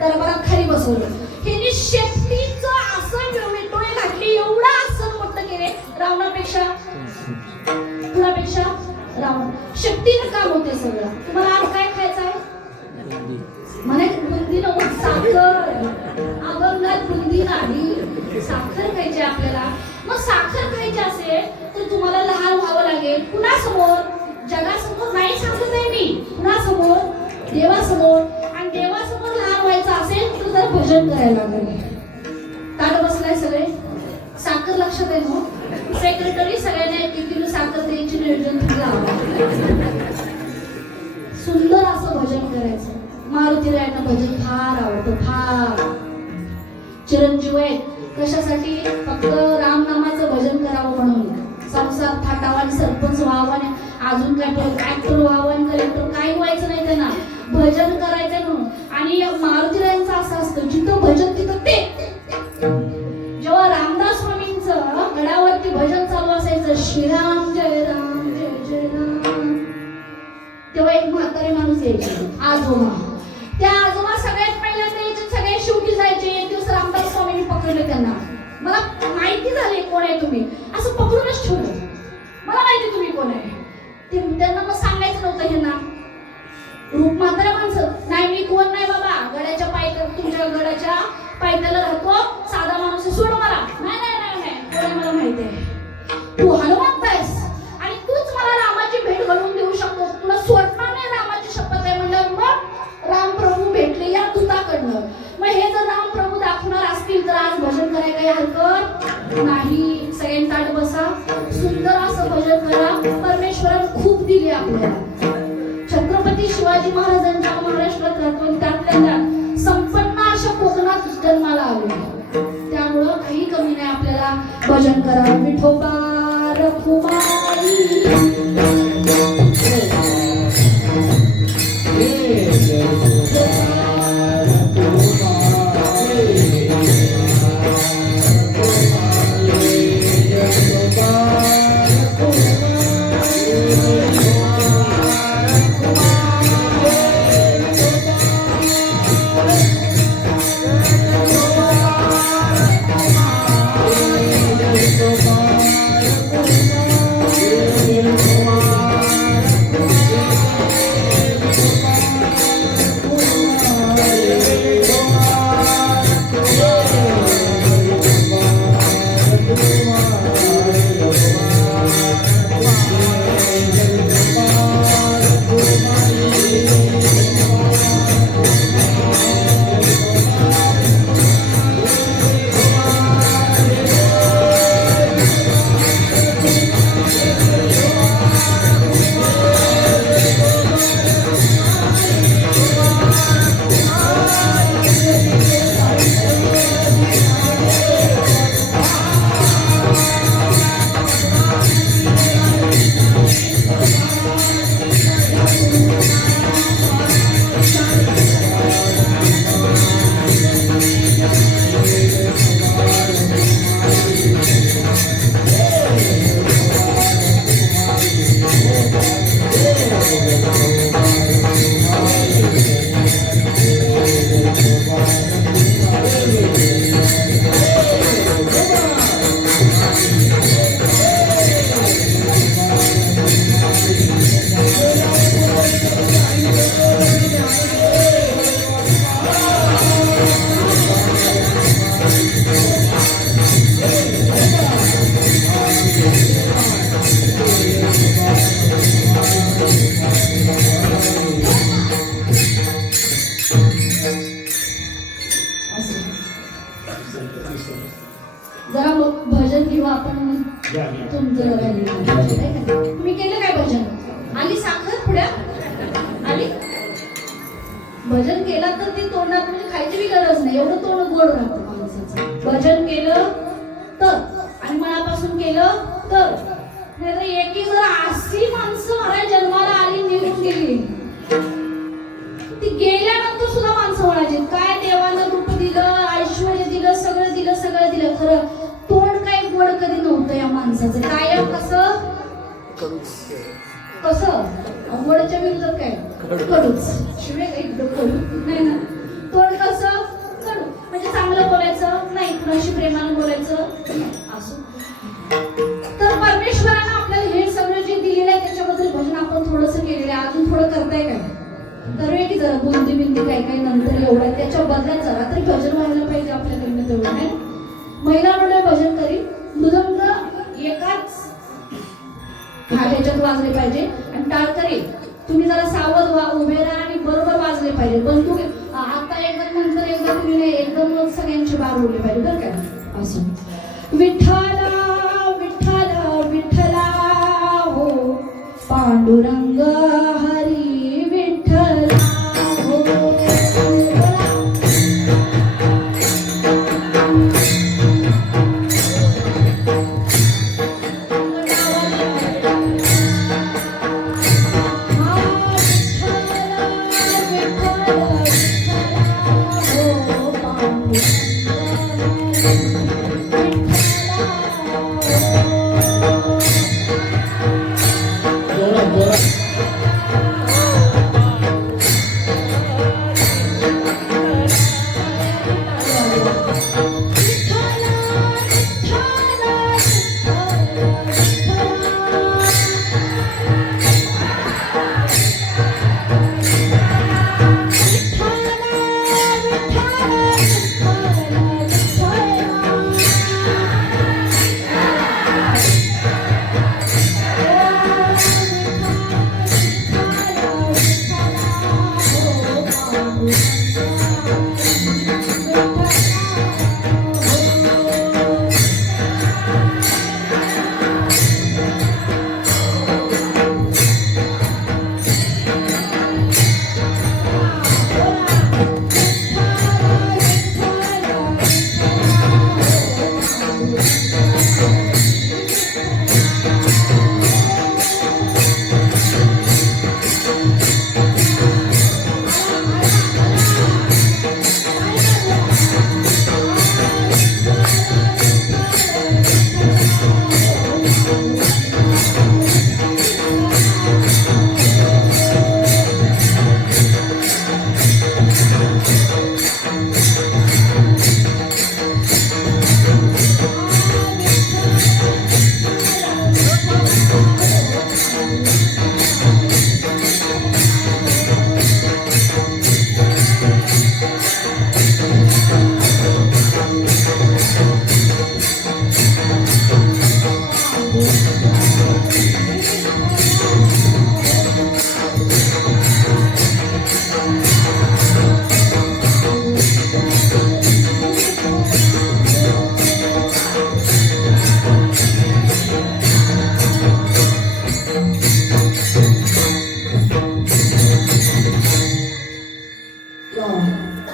दरबारात खाली बसवलं. हे शेपटीचं असं मिटोळे घातली, एवढं आसन मोठं केले रावणापेक्षा, कुणापेक्षा? रावण. शेपटीनं काम होते सगळं. तुम्हाला आज काय खायचं आहे? म्हणे बुंदी नको, साखर. अभंगात बुंदी नाही, साखर खायची आपल्याला. मग साखर खायची असेल तर तुम्हाला लहान व्हावं लागेल. कुणासमोर? जगासमोर नाही सांगत आहे मी, कुणासमोर? देवासमोर. आणि देवासमोर लहान व्हायचं असेल तर भजन करायला लागेल. काढ बसलाय सगळे, साखर लक्षात आहे मग. सेक्रेटरी सगळ्यांना 1 किलो साखर द्यायची नियोजन लावा. सुंदर असं भजन करायचं. मारुतीरायांना भजन फार आवडतं, फार. चिरंजीव आहेत कशासाठी? फक्त रामनामाचं भजन करावं म्हणून. संसार थाटावा आणि सरपंच व्हावा, अजून काय ऍक्टर व्हावं आणि कलेक्टर, काही व्हायचं नाही त्यांना. भजन करायचं म्हणून. आणि मारुतीरायांचं असं असतं, जिथं भजन तिथं ते. जेव्हा रामदास स्वामींचं गडावरती भजन चालू असायचं, श्रीराम जय राम जय जय राम, तेव्हा एक म्हातारे माणूस यायचे, आजोबा. त्या आजोबा सगळ्यात पहिल्यांदा यायचे, सगळ्यात शेवटी जायचे. एक दिवस रामदास स्वामींनी पकडले त्यांना. मला माहिती झाली कोण आहे तुम्ही, असं पकडूनच ठेवलं. मला माहिती तुम्ही कोण आहे ते. त्यांना मग सांगायचं नव्हतं ह्यांना. रूप म्हातारा माणसं, नाही मी कोण नाही बाबा, गड्याच्या पायथ्या, तुमच्या गडाच्या पायथ्याला राहतो, साधा माणूस, सोड मला. नाही नाही नाही नाही, मला माहिती आहे. तू हनुमंत आहेस आणि तूच मला रामाची भेट घडवून देऊ शकतोस. तुला सोडणार नाही रामाची शपथ आहे म्हणलं. मग राम प्रभू भेटले या दूताकडनं. मग हे जर राम प्रभू दाखवणार असतील तर आज भजन करायला काही हरकत नाही. सगळ्यांनी ताट बसा. सुंदर असं भजन करा. परमेश्वराने खूप दिले आपल्याला. छत्रपती शिवाजी महाराजांच्या महाराष्ट्रात राहतो त्यातल्या संपन्न अशा कोकणात जन्माला आले. त्यामुळं काही कमी नाही आपल्याला भजन करा. विठोबा रखुमाई जरा भजन घेऊ आपण. तुमचं तुम्ही केलं काय भजन? आली साखर पुढ्यात आली. भजन केलं तर ती तोंडात म्हणजे खायची बी गरज नाही. एवढं तोंड गोड राहतं माणसाचं. भजन केलं तर आणि मनापासून केलं तर. नाहीतर एकी जर अशी माणसं मला जन्माला आली निघून गेली ती गेल्यानंतर सुद्धा माणसं म्हणायची काय देवानं रूप दिलं, ऐश्वर्य दिलं, सगळं दिलं, सगळं दिलं. खरं तोंड काय गोड कधी नव्हतं या माणसाचं. कायम कसं कसं गोडच्या विरुद्धात काय कडूच. शिवाय काही कडू नाही ना. तोंड कसं कडू म्हणजे चांगलं बोलायचं नाही, कुणाशी प्रेमानं बोलायचं असं. तर परमेश्वरानं आपल्याला हे सगळं जे दिलेलं आहे त्याच्याबद्दल भजन आपण थोडंसं केलेलं आहे. अजून थोडं करताय काय? तर की जरा बुंदी बिंदी काय काय नंतर एवढं त्याच्या बदल्यात जरा तरी भजन व्हायला पाहिजे आपल्याकडनं तेवढं नाही. महिला मंडळ भजन करील. मृदंग एकाच ह्याच्यात वाजले पाहिजे आणि टाळकरी तुम्ही जरा सावध व्हा, उभे राहा आणि बरोबर वाजले पाहिजे. बंदूक आता एकदम नंतर एकदा तुम्ही नाही एकदम सगळ्यांची बार उडली पाहिजे बरं काय असं. विठ्ठला विठ्ठला विठ्ठला हो पांडुरंग हरी विठ्ठला हो.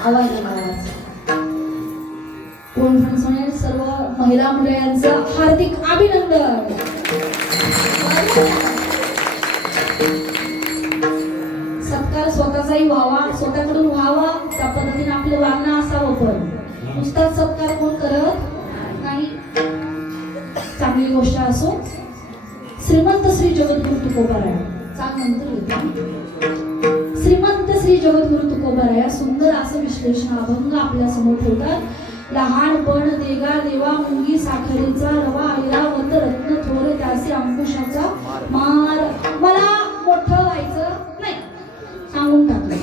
आवाज आहे आवाज. कोण सर्व महिला मंडळांचं हार्दिक अभिनंदन. सत्कार स्वतःचाही व्हावा, स्वतःकडून व्हावा, त्या पद्धतीने आपलं वागणं असावं. पण नुसताच सत्कार कोण करत नाही. चांगली गोष्ट असो. श्रीमंत श्री जगद्गुरु तुकोबाराय चांग मंत्र येतो. श्रीमंत श्री जगद्गुरु तुकोबाराय सुंदर असं विश्लेषण अभंग आपल्या समोर ठेवतात. लहानपण देगा देवा मुंगी साखरेचा रवा ऐरावत रत्न थोर त्याचे अंकुशाचा मार. मला मोठं व्हायचं नाही, सांगून टाकलं.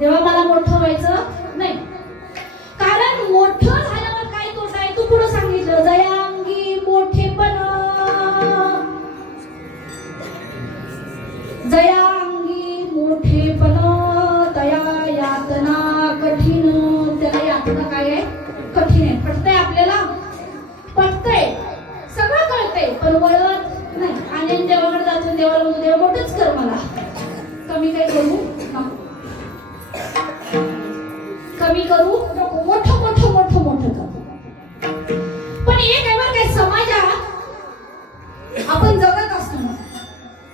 तेव्हा मला मोठं व्हायचं नाही, कारण मोठं झाल्यावर काय तोटा आहे. तू पुढे सांगितलं जयांगी मोठेपण, जयांगी मोठेपण तया यातना कठीण. त्याला यातना काय आहे? कठीण आहे. पटतंय आपल्याला? पटतंय, सगळं कळतंय, पण वळत नाही. आणि देवाकडे जातो, देवाला म्हणतो देव मोठंच कर, मला कमी काय करू नको, कमी करू नको, मोठं मोठं मोठं मोठं कर. पण एक आहे बरं काय, समाजात आपण जगत असतो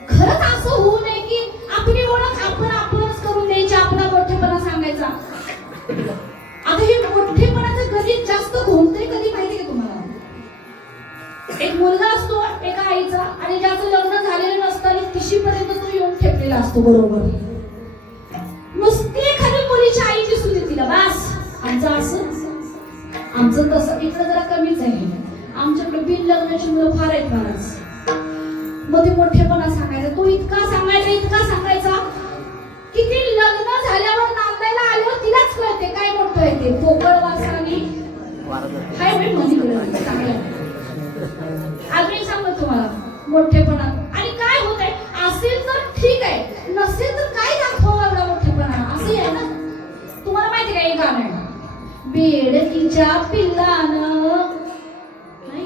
खरंच असं होऊ नये की आपली ओळख आपणच करून द्यायची, आपला मोठेपणा सांगायचा. आता हे मोठेपणाचं गणित जास्त घुमतंय कधी माहिती का तुम्हाला? एक मुलगा असतो एका आईचा, आणि ज्याचं लग्न झालेलं नसतं आणि 30 पर्यंत तो येऊन ठेपलेला असतो. बरोबर, नुसती एखादी मुलीच्या आईची सुद्धी तिला बस. आमचं तसं इकडे जरा कमीच आहे. आमच्याकडे बिन लग्नाची मुलं फार आहेत महाराज. मग ते मोठेपणा सांगायचा, तो इतका सांगायचा की ती लग्न झाल्यावर नांदायला आल्यावर तिलाच कळते काय मोठं आहे ते. पोकळ वासानी हाय बाई मध्ये चांगलं. अजून एक सांगतो तुम्हाला मोठेपणा आणि काय होत आहे. असेल तर ठीक आहे, नसेल तर काय दाखवावं एवढा मोठेपणा, असं आहे ना. तुम्हाला माहिती काय, एक गाणं आहे बेडकीच्या पिल्लानं, नाही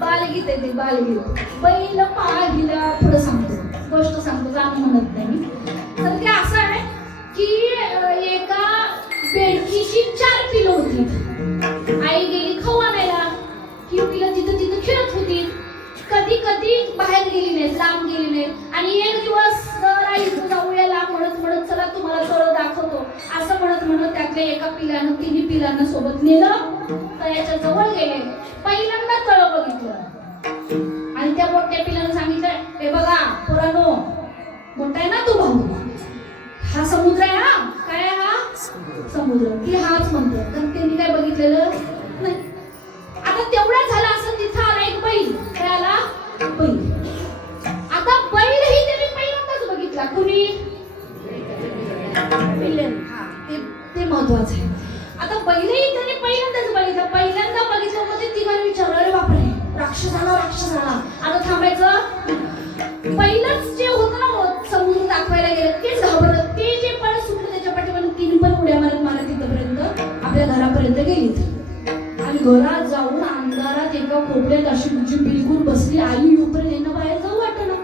बालगीत आहे ते, बालगीत. बैल पाहिला, पुढे सांगतो, गोष्ट सांगतो, गाणं म्हणत नाही. तर ते असं आहे की एका बेडकीची 4 पिलं होती. आई गेली खाऊ आणायला, ही पिलं तिथं खेळत होती. कधी बाहेर गेली नाहीत, लांब गेली नाहीत. आणि एक दिवस आई जाऊया म्हणत चला तुम्हाला तळ दाखवतो असं म्हणत त्यातल्या एका पिल्यानं 3 पिलांना सोबत नेलं, तळ्याच्या जवळ गेले. पहिल्यांदा तळ बघितलं आणि त्या मोठ्या पिल्यानं सांगितलं, हे बघा पोरांनो, मोठा आहे ना तो भाऊ, हा समुद्र आहे. हा काय आहे? हा समुद्र. की हाच म्हणतो. तर त्यांनी काय बघितलेलं नाही. आता तेवढं झालं असं, तिथं आला एक बैल. काय आला? बैल. आता बैलही त्यांनी पहिल्यांदाच बघितला. कुणी? ते महत्वाचं आहे. आता बैलही त्यांनी पहिल्यांदाच बघितला. पहिल्यांदा बघितलं म्हणजे तिघांनी विचारलं, अरे बापरे, राक्षस आला. आता थांबायचं. पहिलंच जे होतं ना समुद्र दाखवायला गेलं तेच घाबरलं. ते जे पण सुटलं त्याच्या पाठीमागे 3 पण उड्या मारत तिथपर्यंत आपल्या घरापर्यंत गेलीत. आणि घरात जाऊन अंधारात एका कोपऱ्यात अशी बिलकुल बसली. आई येऊपर्यंत यांना बाहेर जाऊ वाटत ना.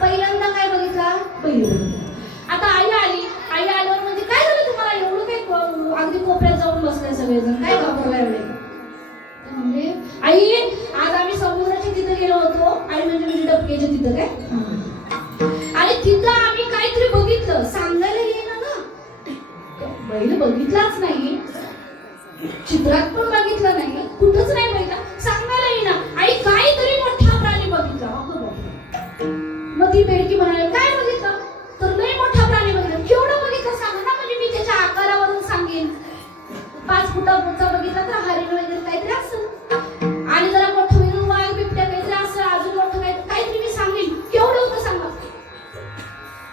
पहिल्यांदा काय बघितला? बैल बघितला. आता आई आल्यावर म्हणजे काय झालं तुम्हाला? एवढं काय अगदी कोपऱ्यात जाऊन बसले सगळेजण, काय घाबरला एवढे? आई आज आम्ही समुद्राच्या तिथे गेलो होतो. आई म्हणजे डबक्याच्या तिथं काय, आणि तिथं आम्ही काहीतरी बघितलं. सांगायला येईना ना, बैल बघितलाच नाही, चित्रात पण बघितलं नाही, कुठंच नाही बघितलं, सांगायला येईना. आई काहीतरी मोठा प्राणी बघितला. अगं बापरे. मग ती बेडकी म्हणाली काय बघितलं, तर लई मोठा प्राणी बघितला. केवढं बघितलं सांगा ना, म्हणजे मी त्याच्या आकारावरून सांगेन. 5 फुटाचा बघितला तर हरिण वगैरे काहीतरी असं, आणि जरा मोठं होईल वाघ बिबट्या काहीतरी असं, अजून मोठं काहीतरी मी सांगेन. केवढं होतं सांगा.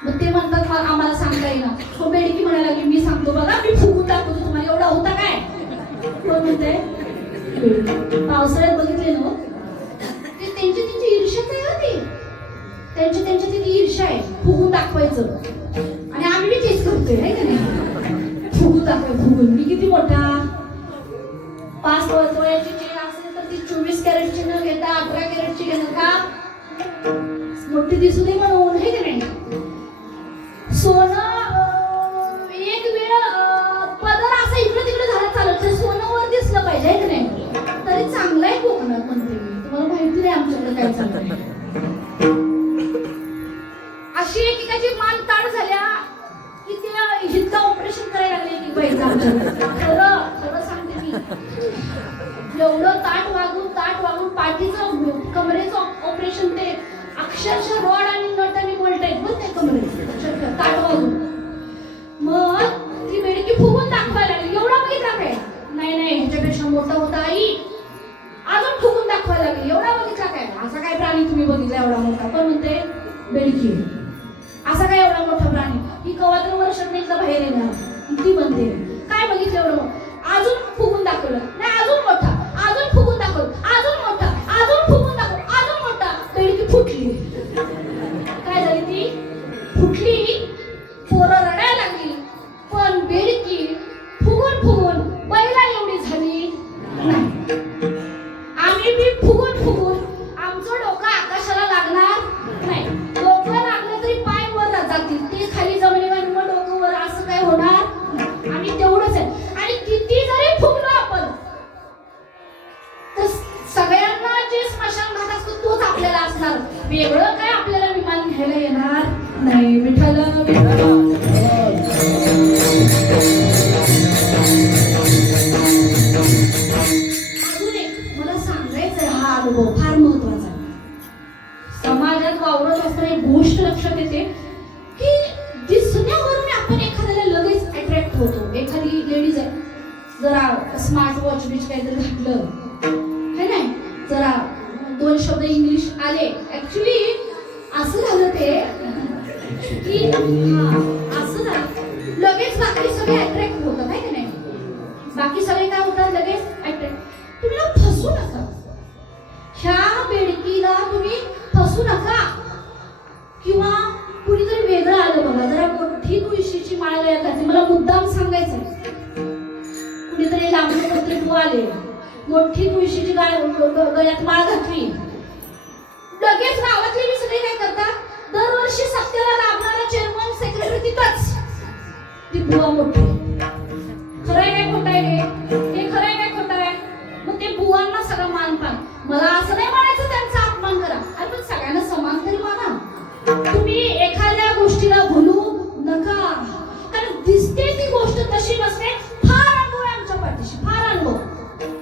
मग ते म्हणतात आम्हाला सांगता येईना. मग बेडकी म्हणायला लागली मी सांगतो बघा, मी फुगून दाखवतो तुम्हाला. एवढा होता काय. कोण म्हणते, पावसाळ्यात बघितले ना ते त्यांची ईर्ष्याच आहे होती. त्यांच्या तिथे ईर्ष्या आहे, फुगून दाखवायचं. आणि आम्ही बी तेच करतोय नाही का नाही, फुगून दाखवाय. फुगून मी किती मोठा, 5 तोळ्याची चेन असेल तर ती 24 कॅरेटची न घेता 18 कॅरेटची घेणं का, मोठी दिसू दे म्हणून आहे का नाही. सोनं एक वेळ पदर असं इकडे तिकडे झाला चालत, सोनं वर दिसलं पाहिजे आहे की नाही. तरी चांगलं आहे कोकणात म्हणते मी, तुम्हाला माहिती नाही आमच्याकडे काय चाललंय. अशी एकेकाची मान ताट झाल्या की त्या हितलं ऑपरेशन करायला लागले की बाईचं आमच्याकडे. खरं सांगते मी, एवढं ताट वागून पाठीचं कमरेचं ऑपरेशन, ते अक्षरशः रॉड आणि नट आणि बोल्ट आहेत बघ ते कमरेत ताट वागून. मग ती बेडकी फुगून दाखवायला लागली. एवढा बघितला काय, नाही ह्याच्यापेक्षा मोठा होता आई. अजून फुगून दाखवायला लागली. एवढा बघितला काय, असा काय प्राणी तुम्ही बघितला एवढा मोठा. पण म्हणते बेडकी असा काय एवढा मोठा प्राणी, ही कवातर वर्षात इथलं बाहेर येणार. ती म्हणते काय बघितलं एवढं. अजून फुगून दाखवलं, नाही अजून मोठा, अजून फुगून दाखवलं, अजून मोठा, अजून फुगून दाखवलं, अजून मोठा. बेडकी फुटली. काय झाली ती, फुटली. पोरं रडायला लागली. पण बेडकी फुगून बैला एवढी झाली नाही. आम्ही बी फुगून आमचं डोकं आकाशाला लागणार नाही. डोकं लागलं तरी पाय वर जातील, ते खाली जमिनीवर, मग डोकं वर, असं काय होणार. आम्ही तेवढंच आहे. आणि किती जरी फुगलो आपण तर सगळ्यांना जे स्मशान घाट असतो तोच आपल्याला असणार. वेगळं काय आपल्याला विमान घ्यायला येणार नाही. विठ्ठल अजून एक मला सांगायचं, हा अनुभव फार महत्वाचा आहे. समाजात वावरत असताना एक गोष्ट लक्षात येते की दिसण्यावरून आपण एखाद्याला लगेच अट्रॅक्ट होतो. एखादी लेडीज आहे, जरा स्मार्ट वॉच बीच काहीतरी घातलं है नाही, जरा 2 शब्द इंग्लिश आले. ऍक्च्युली असं झालं ते की असं झालं, लगेच बाकी सगळे अट्रॅक्ट होतात आहे की नाही. बाकी सगळे काय होतात, लगेच अट्रॅक्ट. तुम्ही ना फसू नका, ह्या बेडकीला तुम्ही फसू नका. किंवा कुणीतरी वेगळं आलं बघा, जरा मोठी तुळशीची माळ गळ्यात घातली, मला मुद्दाम सांगायचंय. कुणीतरी लांबून कोणतरी तू आले, मोठी तुळशीची गळ्यात माळ घातली, लगेच गावातले मी सगळे काय करतात, दरवर्षी सप्त्याला लाभणारा चेअरमन सेक्रेटरी तिथंच ती बुवा मोठी. खरंय काय खोटं आहे हे खरंय काय खोटं आहे. मग ते बुवांना सगळं मानपान. मला असं नाही म्हणायचं त्यांचा अपमान करा, अरे पण सगळ्यांना समान तरी माना. तुम्ही एखाद्या गोष्टीला भुलू नका, कारण दिसते ती गोष्ट तशी नसते. फार अनुभव आहे आमच्या पाठीशी, फार अनुभव,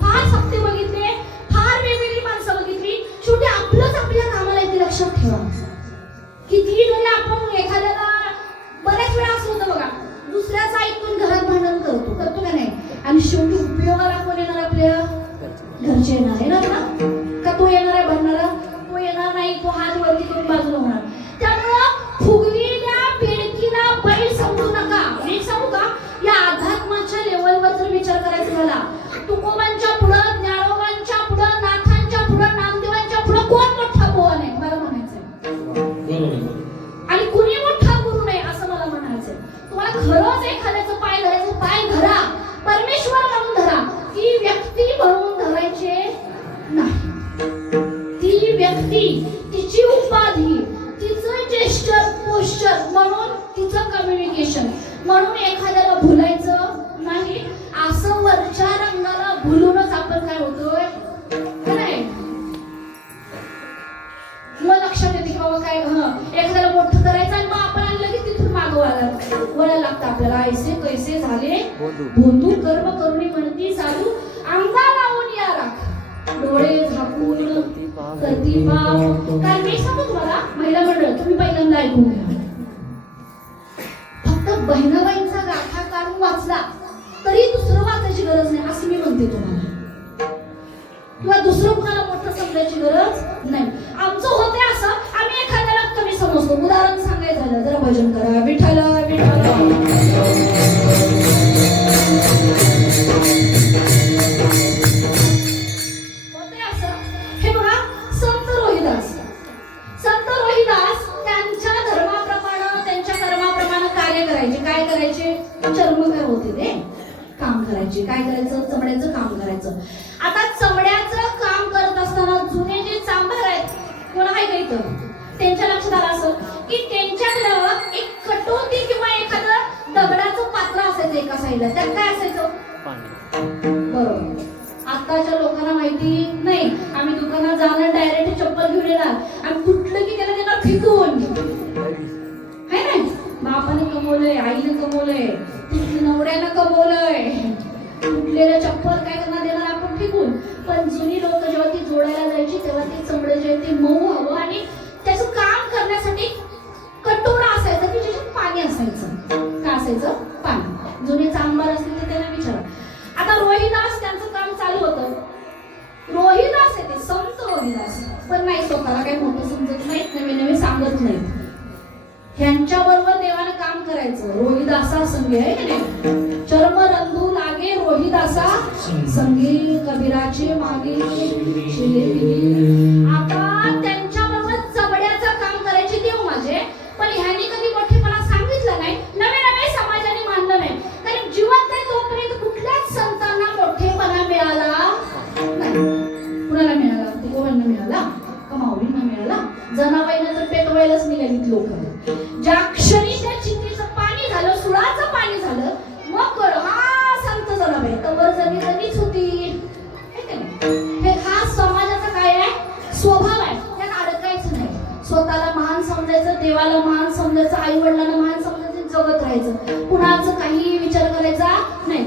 फार सत्य बघितले, फार वेगवेगळी माणसं बघितली. शेवटी आपलंच आपल्या कामाला येते, लक्षात ठेवा. किती जरी आपण एखाद्याला, बऱ्याच वेळा असं होतं बघा, दुसऱ्याचं ऐकून घरात भांडण करतो का नाही, आणि शेवटी उपयोगाला कोण येणार, आपल्या घरचे येणार ना. का तो येणार आहे भरणारा, तो येणार नाही, तो हात वरती करून बाजूला होणार. त्यामुळं फुगलेल्या बेडकीला बैल समजू नका. मी सांगू का, या अध्यात्माच्या लेवलवर जर विचार करायचा झाला, तुकोबांच्या पुढं, ज्ञानोबांच्या पुढं, नाथांच्या पुढं, नामदेवांच्या पुढं कोण मोठा बुवा नाही, मला म्हणायचंय. आणि कुणी मोठा गुरु नाही असं मला म्हणायचंय. तुम्हाला खरंच एखाद्याचं पाय धरायचं, पाय धरा, परमेश्वर म्हणून धरा. ती व्यक्ती म्हणून धरायचे ऐसे कैसे झाले बोंधू कर्म करुणी म्हणती साधू अंगा लावून या राख डोळे झाकून करती पाप. काय मी सांगू तुम्हाला महिला मंडळ तुम्ही पहिल्यांदा ऐकून घ्या. फक्त बहिणाबाईंचा गाठा काढून वाचला तरी दुसरं वाचायची गरज नाही असं मी म्हणते तुम्हाला, किंवा दुसरं कुणाला मोठं समजायची गरज नाही. आमचं होते असं आम्ही एखाद्याला कमी समजतो. उदाहरण सांगायचं झालं जरा भजन करा विठ्ठल विठ्ठल. होते असं. हे बघा संत रोहिदास त्यांच्या धर्माप्रमाणे त्यांच्या कर्माप्रमाणे कार्य करायचे. काय करायचे? चर्मकार होते ते, काम करायचे. काय करायचं? चमड्याचं काम करायचं. आता चमड्याचं काम करत असताना जुने जे चांभार आहेत कोण आहे का इथं, त्यांच्या लक्षात आलं असं की त्यांच्याकडं एक कटोती किंवा एखादं दगडाचं पात्र असायचं एका साईडला. त्यात काय असायचं? बरोबर. आताच्या लोकांना माहिती नाही. आम्ही दुकानात जाणार डायरेक्ट चप्पल घेऊन येणार आणि कुठलं की त्याला देणार फेकून. है नाही? बापाने कमवलंय, आईने कमवलंय, नवऱ्यानं कमवलंय, तुटलेलं चप्पल काय करणार देणार आपण फेकून. पण जुनी लोक जेव्हा ती जोडायला जायची तेव्हा ते चमडे जे ते मऊ हवं आणि त्याचं काम करण्यासाठी कटोरा असायचा की ज्याच्यात पाणी असायचं. काय असायचं? पाणी. जुने चांभार असतील तर त्यांना विचारा. आता रोहिदास त्यांचं काम चालू होतं. रोहिदास आहे ते संत रोहिदास, पण नाही स्वतःला काही मोठं समजत नाहीत, नवे नवे सांगत नाहीत. ह्यांच्याबरोबर देवाने काम करायचं. रोहिदासा संगे आहे की नाही? चर्मरंधू लागे रोहिदासा संगे कबीराचे मागे शिले दिली. आता त्यांच्याबरोबर चमड्याचं काम करायचे देव माझे, पण ह्यांनी कधी मोठेपणा सांगितलं नाही, नवे नवे समाजाने मानलं नाही. कारण जिवंत आहे तोपर्यंत कुठल्याच संतांना मोठेपणा मिळाला नाही. कुणाला मिळाला? ते गोव्यांना मिळाला का माऊलींना मिळाला? जनाबाईंना तर पेटवायलाच निघालीत लोक. ज्या क्षणी त्या चिंतेचं पाणी झालं, सुळाचं पाणी झालं, मग कळ हा संत जनाबाई. तवर जणी जणीच होती. हे हा समाजाचा काय आहे? स्वभाव आहे. त्यात अडकायचं नाही. स्वतःला महान समजायचं, देवाला महान समजायचं, आई वडिलांना महान समजायचं, जगत राहायचं. कुणाचं काही विचार करायचा नाही.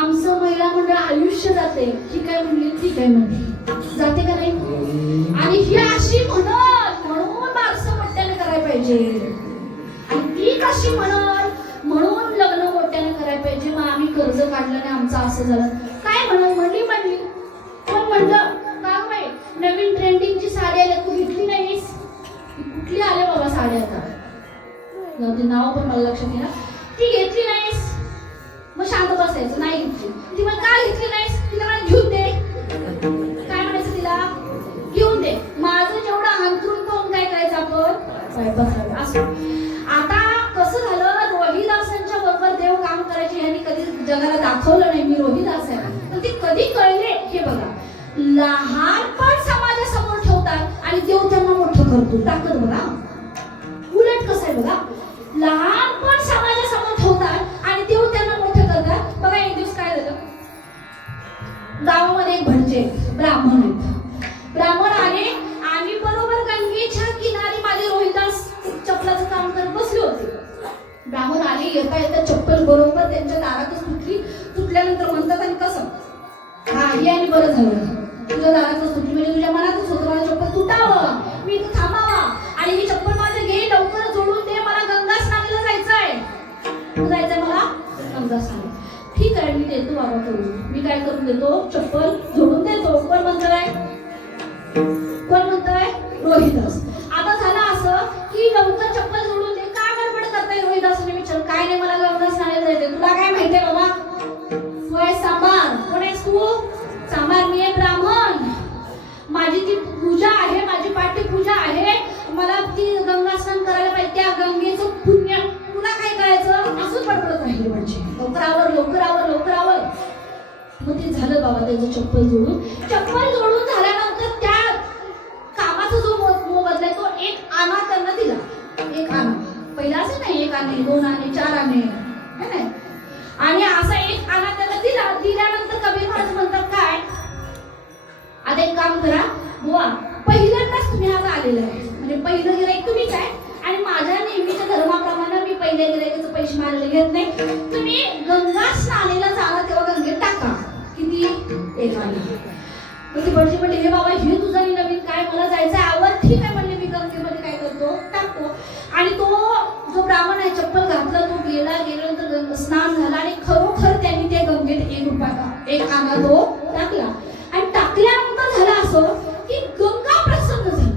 आमचं महिला मंडळ आयुष्य जाते. ठीक आहे म्हणली, ठीक आहे म्हणली, जाते का नाही? आणि ही अशी म्हणून बारसं मोठ्याने करायला पाहिजे, आणि ती कशी म्हणून लग्न मोठ्याने करायला पाहिजे. मग आम्ही कर्ज काढलं आणि आमचं असं झालं. काय म्हणली कोण म्हणलं? का बाई नवीन ट्रेंडिंगची साडी आली तू घेतली नाहीस? कुठली आले बाबा साडी? आता नाव पण मला लक्षात येणार. ती घेतली नाहीस, मग शांत बसायचं. नाही घेतली. ती मग का घेतली नाहीस? तिला मला घेऊन दे. काय म्हणायचं तिला? घेऊन दे. माझं जेवढं अंतरून पाहून काय करायचं आपण? बसायचं. असं आता कसं झालं? रोहिदासांच्या बरोबर देव काम करायचे. ह्यांनी कधी जगाला दाखवलं नाही मी रोहिदास आहे, पण ते कधी कळले हे बघा. लहानपण समाजासमोर ठेवतात आणि देव त्यांना मोठं करतो. ताकद बघा. उलट कसं आहे बघा, लहानपण समाजासमोर ठेवतात आणि देव त्यांना मोठं करतात. बघा एक दिवस काय झालं, गावामध्ये एक भटजे ब्राह्मण आहेत. ब्राह्मण आले आणि बरोबर गंगेच्या किनारी माझे रोहिदास चप्पलाचं काम करत बसले होते. ब्राह्मण आले, येता चप्पल बरोबर त्यांच्या दारातच तुटली. तुटल्यानंतर म्हणतात आणि कसं हा हे आणि बरं झालं तुझ्या दारातच तुटली, म्हणजे तुझ्या मनातच होतं मला चप्पल तुटावं, मी इथं थांबावा आणि ही चप्पल माझं घे, लवकर जोडून दे, मला गंगा स्नानाला जायचंय. तू जायचंय मला गंगा स्नान? ठीक आहे मी देतो बाबा करून. मी काय करून देतो? चप्पल जोडून देतो. कोण म्हणतोय? रोहिदास. आता झालं असं की लवकर चप्पल जोडून दे. का गडबड करताय रोहिदासने विचार? काय नाही मला गंगा स्नानाला जायचंय. तुला काय माहितीये बाबा? तू आहे सांबार. कोण आहेस तू? सांबार. मी आहे ब्राह्मण. माझी ती पूजा आहे, माझी पाठी पूजा आहे, मला ती गंगा स्नान करायला पाहिजे. त्या गंगेचं पुण्य तुला काय करायचं? असंच बडबडत राहिले. म्हणजे लवकर आवर, लवकर आवर, लवकर आवर. मग ते झालं बाबा त्याचं चप्पल जोडून झाल्यानंतर त्या कामाचा जो मोबदला तो एक आना त्यांना दिला. एक आना. पहिला असं नाही एक आणे, दोन आणे, चार आणे, है नाही? आणि असा एक आना त्याला दिला. दिल्यानंतर कबीर महाराज म्हणतात काय, आता एक काम करा बुवा, पहिल्यांदाच तुम्ही आज आलेला आहे, म्हणजे पहिलं गिराईक तुम्हीच आहे आणि माझ्या नेहमीच्या धर्माप्रमाणे मी पहिल्या गिरायकाचे पैसे मारले घेत नाही. तुम्ही गंगा स्नानाला जाणार तेव्हा गंगेत टाका. किती? 1 आना. मग ती भटजी म्हणली हे बाबा हे तुझं नवीन काय, मला जायचं आवर. ठीक आहे म्हणले, मी गंगेमध्ये काय करतो टाकतो. आणि तो जो ब्राह्मण आहे चप्पल घातला, तो गेल्यानंतर स्नान झाला आणि खरोखर त्यांनी त्या गंगेत 1 रुपया 1 आना तो टाकला. आणि टाकल्यानंतर झालं असं की गंगा प्रसन्न झाली.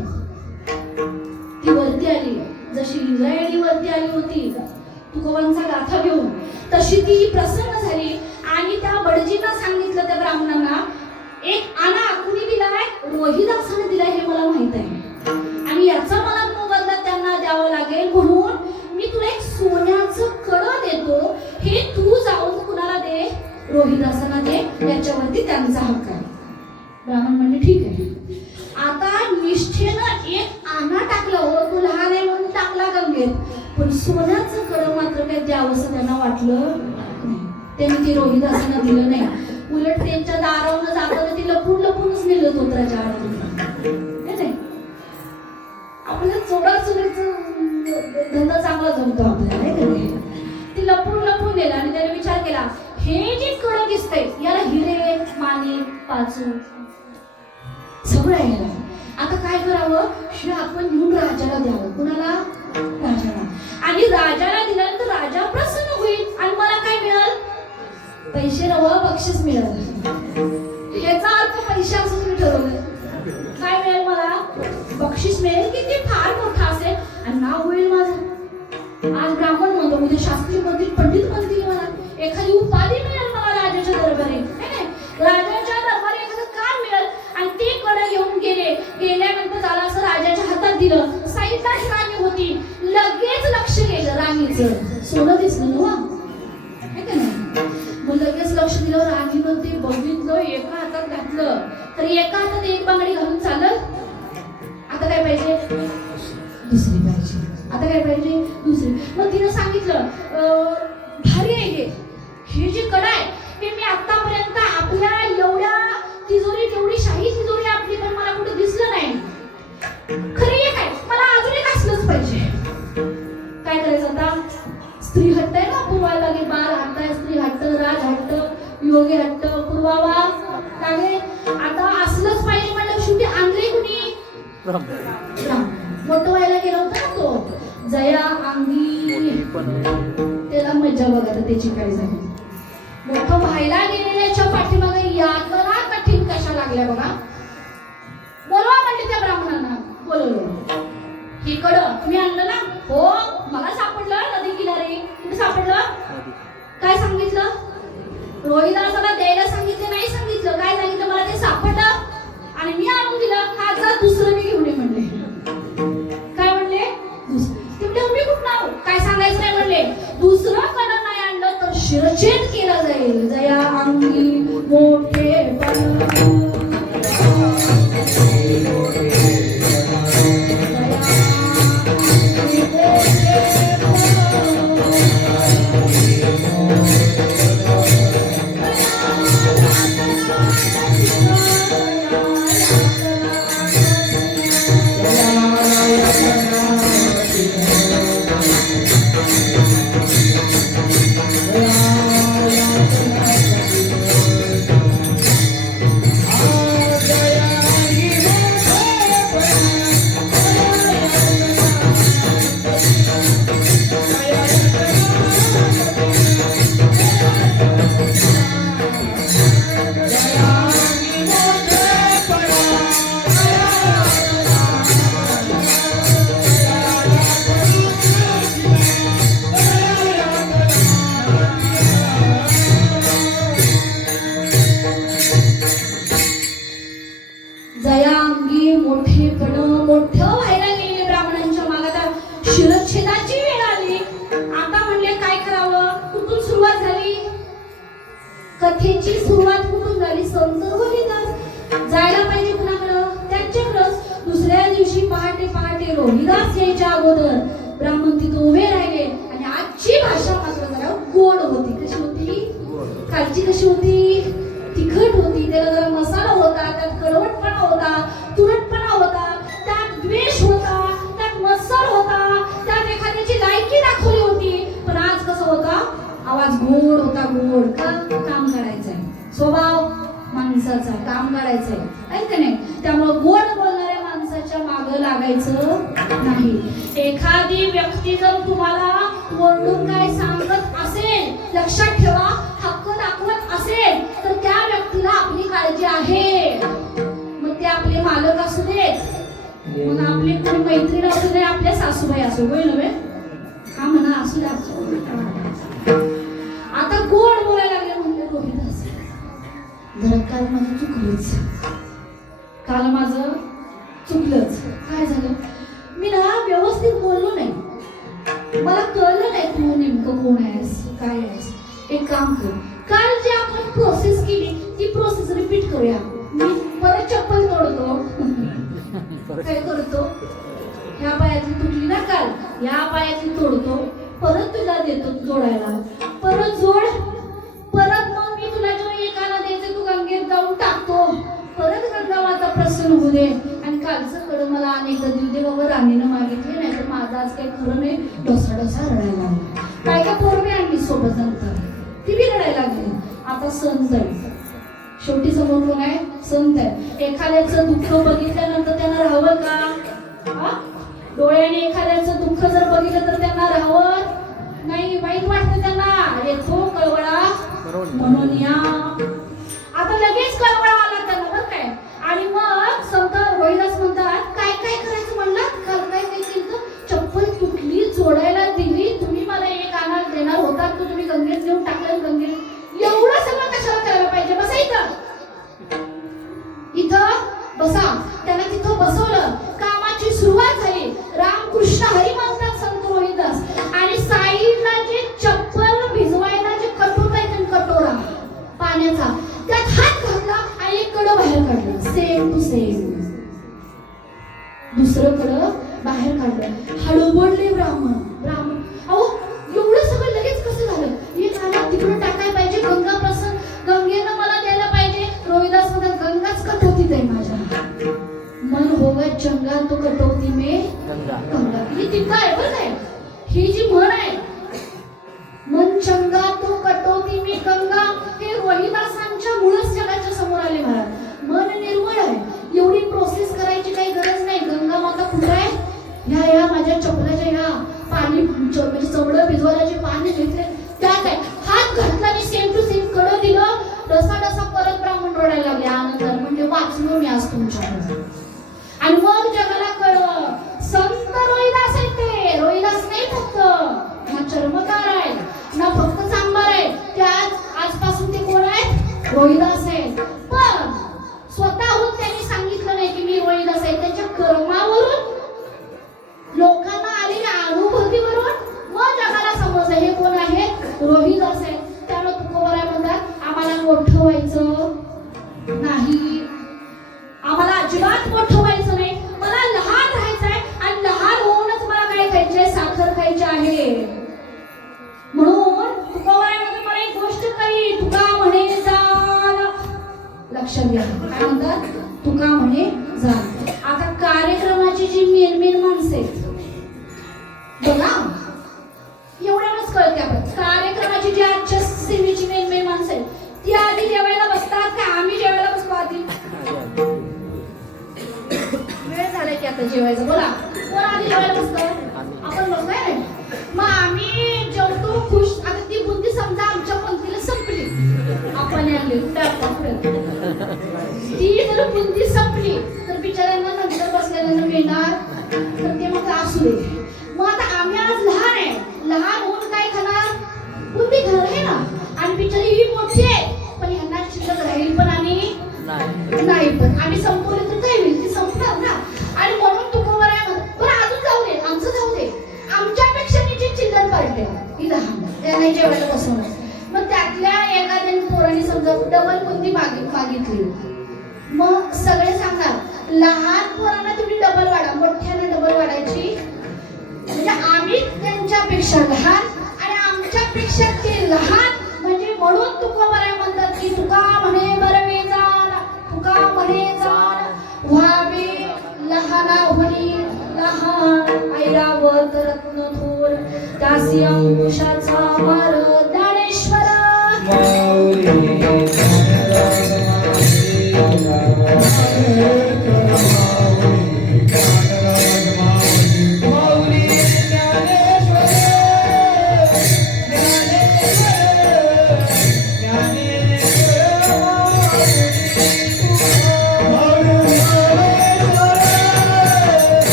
ती वरती आली, जशी इंद्रायणी वरती आली होती तुकोबांचा गाथा घेऊन, तशी ती प्रसन्न झाली. आणि त्या भटजींना सांगितलं, त्या ब्राह्मणांना, 1 आना कुणी दिलाय? रोहिदासाने दिलाय, हे मला माहित आहे. आणि याचा मला मोबदला त्यांना द्यावा लागेल, म्हणून मी तुला एक सोन्याचं कड देतो. हे तू जाऊन कुणाला दे? रोहिदासांना दे, याच्यावरती त्यांचा हक्क आहे. ब्राह्मण म्हणले ठीक आहे. आता निष्ठेनं 1 आना टाकलं. हो, तू लहान आहे म्हणून टाकला गंगेत, पण सोन्याचं कड मात्र काय द्यावंसं त्यांना वाटलं नाही. त्यांनी ते रोहिदासांना दिलं नाही. उलट त्यांच्या दारावरून जाताना ते लपूनच नेलं तोत्राच्या आडून. नाही, आपल्याला चोराचोरीचं धंदा चांगला जमतो आपल्याला, नाही का? ते लपून नेलं आणि त्याने विचार केला, हे जे कड दिसतंय याला हिरे, माणिक, पाचू सगळं आहे. आता काय करावं? हे आपण घेऊन राजाला द्यावं. कुणाला? राजाला. आणि राजाला दिल्यानंतर राजा प्रसन्न होईल आणि मला काय मिळेल? पैसे नव बक्षीस मिळेल. याचा अर्थ पैसे असं तुम्ही ठरवलंय. काय मिळेल मला? बक्षीस मिळेल की ते फार मोठं असेल आणि नाव होईल माझं. आज ब्राह्मण म्हणतो, उद्या शास्त्री म्हणतील, पंडित म्हणतील, मला एखादी उपाधी मिळेल मला राजाच्या दरबारी. राजाच्या दरबारी एखादं काम मिळेल. आणि ते कड घेऊन गेल्यानंतर त्याला असं राजाच्या हातात दिलं. साईडलाच राणी होती. लगेच लक्ष गेलं राणीचं. सोनं दिसलं ना, मग लगेच लक्ष दिलं. राणीनं ते बघितलं, एका हातात घातलं, तर एका हातात 1 बांगडी घालून चालत. आता काय पाहिजे? दुसरी पाहिजे. आता काय पाहिजे? दुसरी. मग तिनं सांगितलं, भारी आहे हे जे कड आहे, हे मी आतापर्यंत आपल्या एवढ्या तिजोरी, तेवढी शाही तिजोरी आपली, पण मला कुठे दिसलं नाही. खरं एक आहे, मला अजून एक असलंच पाहिजे. काय करायचं आता? स्त्री हट्ट आहे ना, पूर्वाला लागेल. बाल हट्ट आहे, स्त्री हट्ट, राज हट्ट, योगी हट्ट, पूर्वावा लागेल. आता असलंच पाहिजे म्हणलं, शेवटी आणले कुणी? मोठं व्हायला गेला होता ना तो जया अंगी. त्याला मजा बघा त्याची काय झाली. मोठं व्हायला गेलेल्याच्या पाठीमागे यातना कठीण कशा लागल्या बघा. बोलवा म्हणले त्या ब्राह्मणांना. बोलवलं. ही कड तुम्ही आणलं ना? हो, मला सापडलं नदी किनारी. कुठे सापडलं? काय सांगितलं? रोहिदासाला द्यायला सांगितलं नाही, सांगितलं काय सांगितलं? मला ते सापडलं आणि मी आणून दिलं. हा जा, दुसरं मी घेऊन ये म्हणले. काय म्हणले? दुसरं. मी कुठं नाव काय सांगायचं नाही म्हणले. दुसरं कड नाही आणलं तर शिरच्छेद केला जाईल. जया अंगी मोठे शिरच्छेदाची वेळ आली. आता म्हणले काय करावं? कुठून सुरुवात झाली? कथेची सुरुवात कुठून झाली? संत रोहिदास जायला पाहिजे कुणाकडं? त्यांच्याकडं. दुसऱ्या दिवशी पहाटे रोहिदास यायच्या अगोदर ब्राह्मण तिथं उभे राहिले. आणि आजची भाषा मात्र जरा गोड होती. कशी होती? कालची कशी होती? तिखट होती. त्याला जरा मसाला होता, त्यात कडवटपणा होता, तुरटपणा होता, त्यात द्वेष होता, त्यात मत्सर होता, त्यात एखाद्याची लायकी दाखवली होती. काम काढायचंय, आहे का नाही? त्यामुळे गोड बोलणाऱ्या माणसाच्या मागं लागायचं नाही. एखादी व्यक्ती जर तुम्हाला ओरडून काय सांगत असेल, लक्षात ठेवा, हक्क दाखवत असेल तर त्या व्यक्तीला आपली काळजी आहे. मग ते आपले मालक असू देत, मग आपली कोणी मैत्रीण असू दे, आपल्या सासूबाई असू होय नव्हे, हा म्हणा असू द्या. आता गोड बोलायला लागले म्हणले रोहिदास, जरा काल माझं चुकलंच, काल माझं चुकलंच. काय झालं? मी ना व्यवस्थित बोललो नाही, मला कळलं नाही तू नेमकं कोण आहेस, काय आहेस. एक काम कर, काल जी आपण प्रोसेस केली ती प्रोसेस रिपीट करूया. मी परत चप्पल तोडतो, काय करतो, ह्या पायातली तुटली ना काल, ह्या पायातली तोडतो, परत तुला देतो जोडायला, परत जोड, परत मग मी तुला जेव्हा एकाला द्यायचं तू गंगेत जाऊन टाकतो, परत गंगा माता प्रसन्न होऊ दे. आणि कालचं कडं मला अनेकदा देऊ दे बाबा, राणीनं मागितले, नाही तर माझं आज काही खरं नाही, डोसा रडायला लागला. काय काय पोरगी आणली सोबत, नंतर ती बी रडायला लागली. आता संत आहे, शेवटी समोर कोण आहे? संत आहे. एखाद्याचं दुःख बघितल्यानंतर त्यांना राहावं का? डोळ्याने एखाद्याचं दुःख जर बघितलं तर त्यांना राहावं नाही, वाईट वाटतं त्यांना. येतो कळवळा म्हणून या. आता लगेच कळवळा आला त्यांना, बरं काय. आणि मग संत रोहिदास म्हणतात, काय काय करायचं म्हणलात, काल काय काय केलं? चप्पल तुटली, जोडायला दिली, तुम्ही मला एक आणायला देणार होतात, तुम्ही गंगेत नेऊन टाकलं. गंगेत एवढं सगळं कशाला करायला पाहिजे? बसा इथं बसा. त्याला तिथं बसवलं, कामाची सुरुवात झाली. रामकृष्ण हरी म्हणतात संत रोहिदास. आणि साईडला जे चप्पल भिजवायला जे कटोरा आहे, कटोरा पाण्याचा, त्यात हात घातला आणि एक कडं बाहेर काढलं, सेम टू सेम. दुसरं कडं बाहेर काढलं. हळूबडले ब्राह्मण. अहो एवढं सगळं लगेच कसं झालं? एक आला तिकडून टाकायला पाहिजे, गंगा प्रसन्न, गंगेनं मला द्यायला पाहिजे. रोहिदास म्हणतात, गंगाच कटोतीत आहे माझ्या, मन होगा चंगा तो कटोती में गंगा. ही तिथं आहे बरं काय, ही जी म्हण आहे, मन चंगा तो कटोती में गंगा, हे रोहिदासांच्या मुळच जगाच्या समोर आले महाराज. मन निर्मळ आहे, एवढी प्रोसेस करायची काही गरज नाही. गंगा माता कुठे आहे? ह्या माझ्या चपलाच्या ह्या पाणी म्हणजे चवडं भिजवायला जे पाणी घेतले त्यात आहे. हात घातला आणि सेम टू सेम कडं दिलं, डसा परत ब्राह्मण रडायला लागले आनंदाने, म्हणजे वाचलो मी आज तुमच्याकडे. आणि मग जगाला कळलं, संत रोहिदास आहेत ते. रोहिदास नाही फक्त ना चर्मकार आहेत, ना फक्त चांभार आहेत, त्या आजपासून ते कोण आहेत? रोहिदास आहेत. पण स्वतःहून त्यांनी सांगितलं नाही की मी रोहिदास आहे. त्यांच्या कर्मावरून, लोकांना आलेल्या अनुभूतीवरून मग जगाला समजलं हे कोण आहेत? रोहिदास आहेत. त्यामुळे तुकोबाराय म्हणतात, आम्हाला मोठं व्हायचं नाही, आम्हाला अजिबात मोठं व्हायचं नाही, मला लहान राहायचंय. आणि लहान होऊनच मला काय खायचंय? साखर खायची आहे. म्हणून तुकोबाराय मध्ये मला एक गोष्ट कळली, तुका म्हणे जाण. लक्षात घ्या, काय म्हणतात? तुका म्हणे जाण. आता कार्यक्रमाची जी मेन माणसं आहेत बघा, एवढ्यावरच कळते आपण. कार्यक्रमाची जी आजच्या सेवेची मेन माणसं आहेत ती आधी जेवायला बसतात का आम्ही जेवायला बसतो आधी? वेळ झालाय की आता जेवायचं. बोला, कोण आधी जेवायला बसतं? आपण बसतोय. मग आम्ही जेवतो खुश. आता ती बुद्धी समजा आमच्या पंक्तीला संपली, आपण आणली ती जर बुद्धी संपली तर बिचाऱ्यांना नंतर बसल्यानंतर मिळणार, तर ते मग असू दे. मग आता आम्ही आज लहान आहे, लहान होऊन काय खाणार? बुद्धी खाणार आहे ना. आणि बिचारी ही मोठी आहे, पण ह्यांना शिल्लक राहील पण आणि नाही पण. आम्ही संपवले तर काय होईल? ती संपणार ना. आणि म्हणून तुकोबाराय म्हणतात, बरं अजून जाऊ दे, आमचं जाऊ दे, आमच्यापेक्षा मी जी चिल्लर पाडले ही लहान, त्यांना जेवायला बसवणार. मग त्यातल्या एखाद्या पोरांनी समजा डबल बुद्धी मागितली, मग सगळे सांगणार लहान पोरांना तुम्ही डबल वाढा, मोठ्यानं डबल वाढायची. म्हणजे आम्ही त्यांच्यापेक्षा लहान आणि आमच्यापेक्षा ते लहान. म्हणजे म्हणून तुकोबाराय म्हणतात की तुका म्हणे बरवे जाण, तुका म्हणे जाण व्हावे लहानाहुनी लहान. ऐरावत रत्न थोर दासी अंकुशाचा मार ज्ञानेश्वर.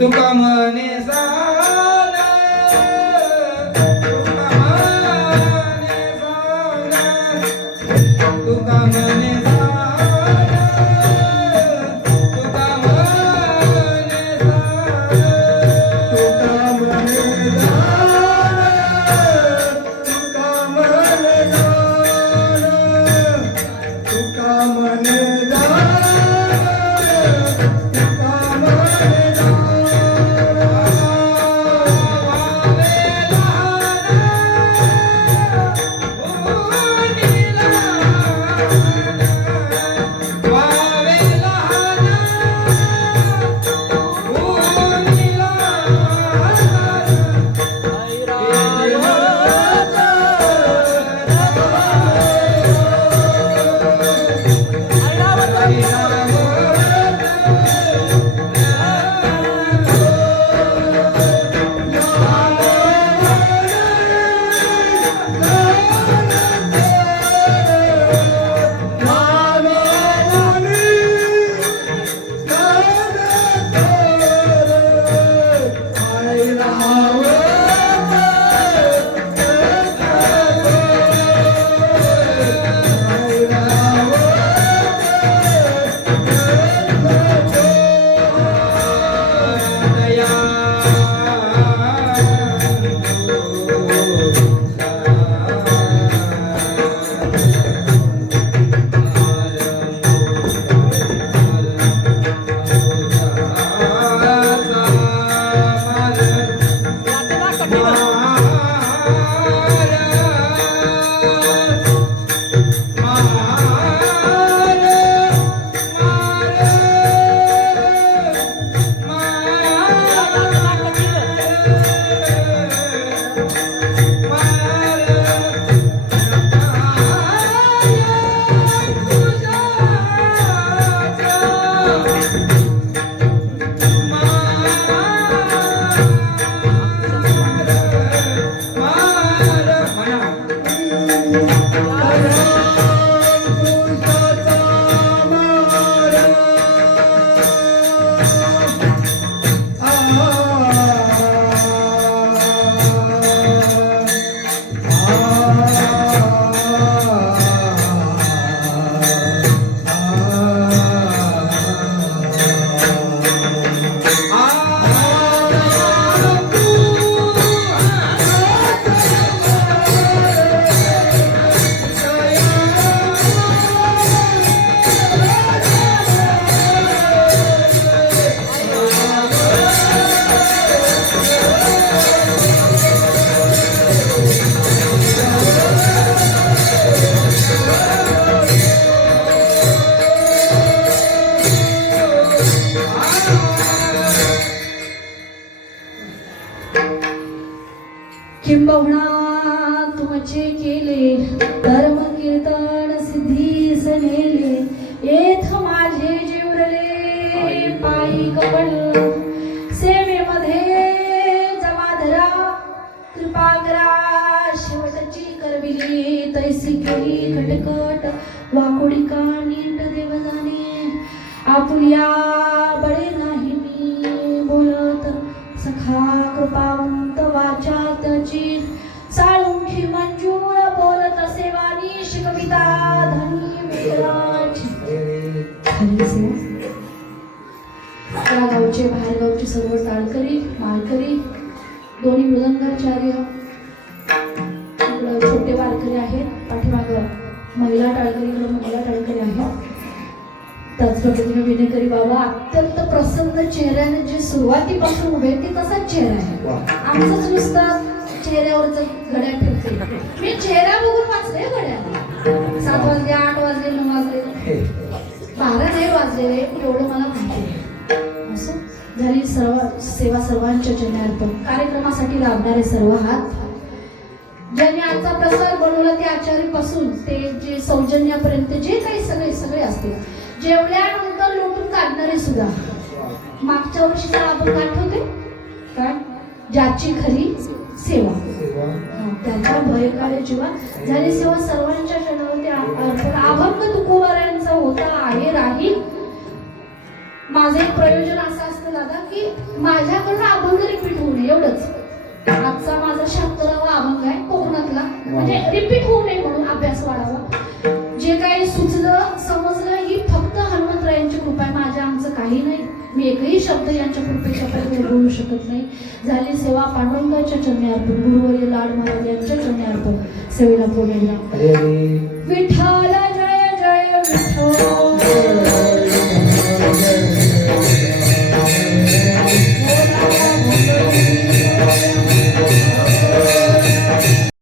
तुका म्हणे साला, तुका म्हणे साला, तुका म्हणे साला, तुका म्हणे साला, तुका म्हणे साला, तुका म्हणे साला, तुका म्हणे किंबहुना तुमचे केले धर्म कीर्तन सिद्धीस नेले येथ माझे जेवरले पायी कपल सेवेमध्ये जमाधरा कृपा करा शेवटची करविली तैसी केली खटकट वाकुडिका नीट देव जाणे आपुल्या बळे नाही मी बोलत सखा कृपावंत वाचा त्याची साळुंखी मंजूळ बोलत सेवानीश कविता धनी मेघराज खरी सेवा या गावचे बाहेरगावचे सर्व टाळकरी माळकरी दोन्ही मृदंगाचार्य इकडं छोटे वारकरी आहेत पाठीमागं महिला टाळकरीकडे महिला टाळकरी आहेत त्याच पद्धतीने विनेकरी बाबा अत्यंत प्रसन्न चेहऱ्याने जे सुरुवातीपासून उभे ते तसाच चेहरा आहे आमचंच नुसतं चेहऱ्यावरच घड्या फिरते मी चेहरा बघून वाचले घड्या 7 वाजले 8 वाजले 9 वाजले 12 नाही वाजलेले एवढं मला माहिती आहे असं झाली सर्व सेवा सर्वांच्या चरणार्पण कार्यक्रमासाठी लाभणारे सर्व हात ज्यांनी आजचा प्रसार बनवला ते आचार्यपासून ते जे सौजन्यापर्यंत जे काही सगळे असते जेवल्यानंतर लोटून काढणारे सुद्धा मागच्या वर्षीचा आपण आठवते काय ज्याची खरी सेवा त्याचा भय काळे जीवा झाली सेवा सर्वांच्या चरणावरती अर्पण अभंग तुकोबारायांचा होता आहे राही माझं एक प्रयोजन असं असतं दादा की माझ्याकडून अभंग रिपीट होऊ नये एवढंच आजचा माझा 76वा अभंग आहे कोकणातला म्हणजे रिपीट होऊ नये म्हणून अभ्यास वाढावा जे काही सुचलं समजलं ही फक्त हनुमंतरायांची कृपा आहे माझ्या आमचं काही नाही मी एकही शब्द यांच्या कृपेच्या पलीकडे बोलू शकत नाही झाली सेवा पांडुरंगाच्या चरणी अर्पण गुरुवर्य लाड महाराज यांच्या चरणी अर्पण सेवेला बोलायला विठ्ठल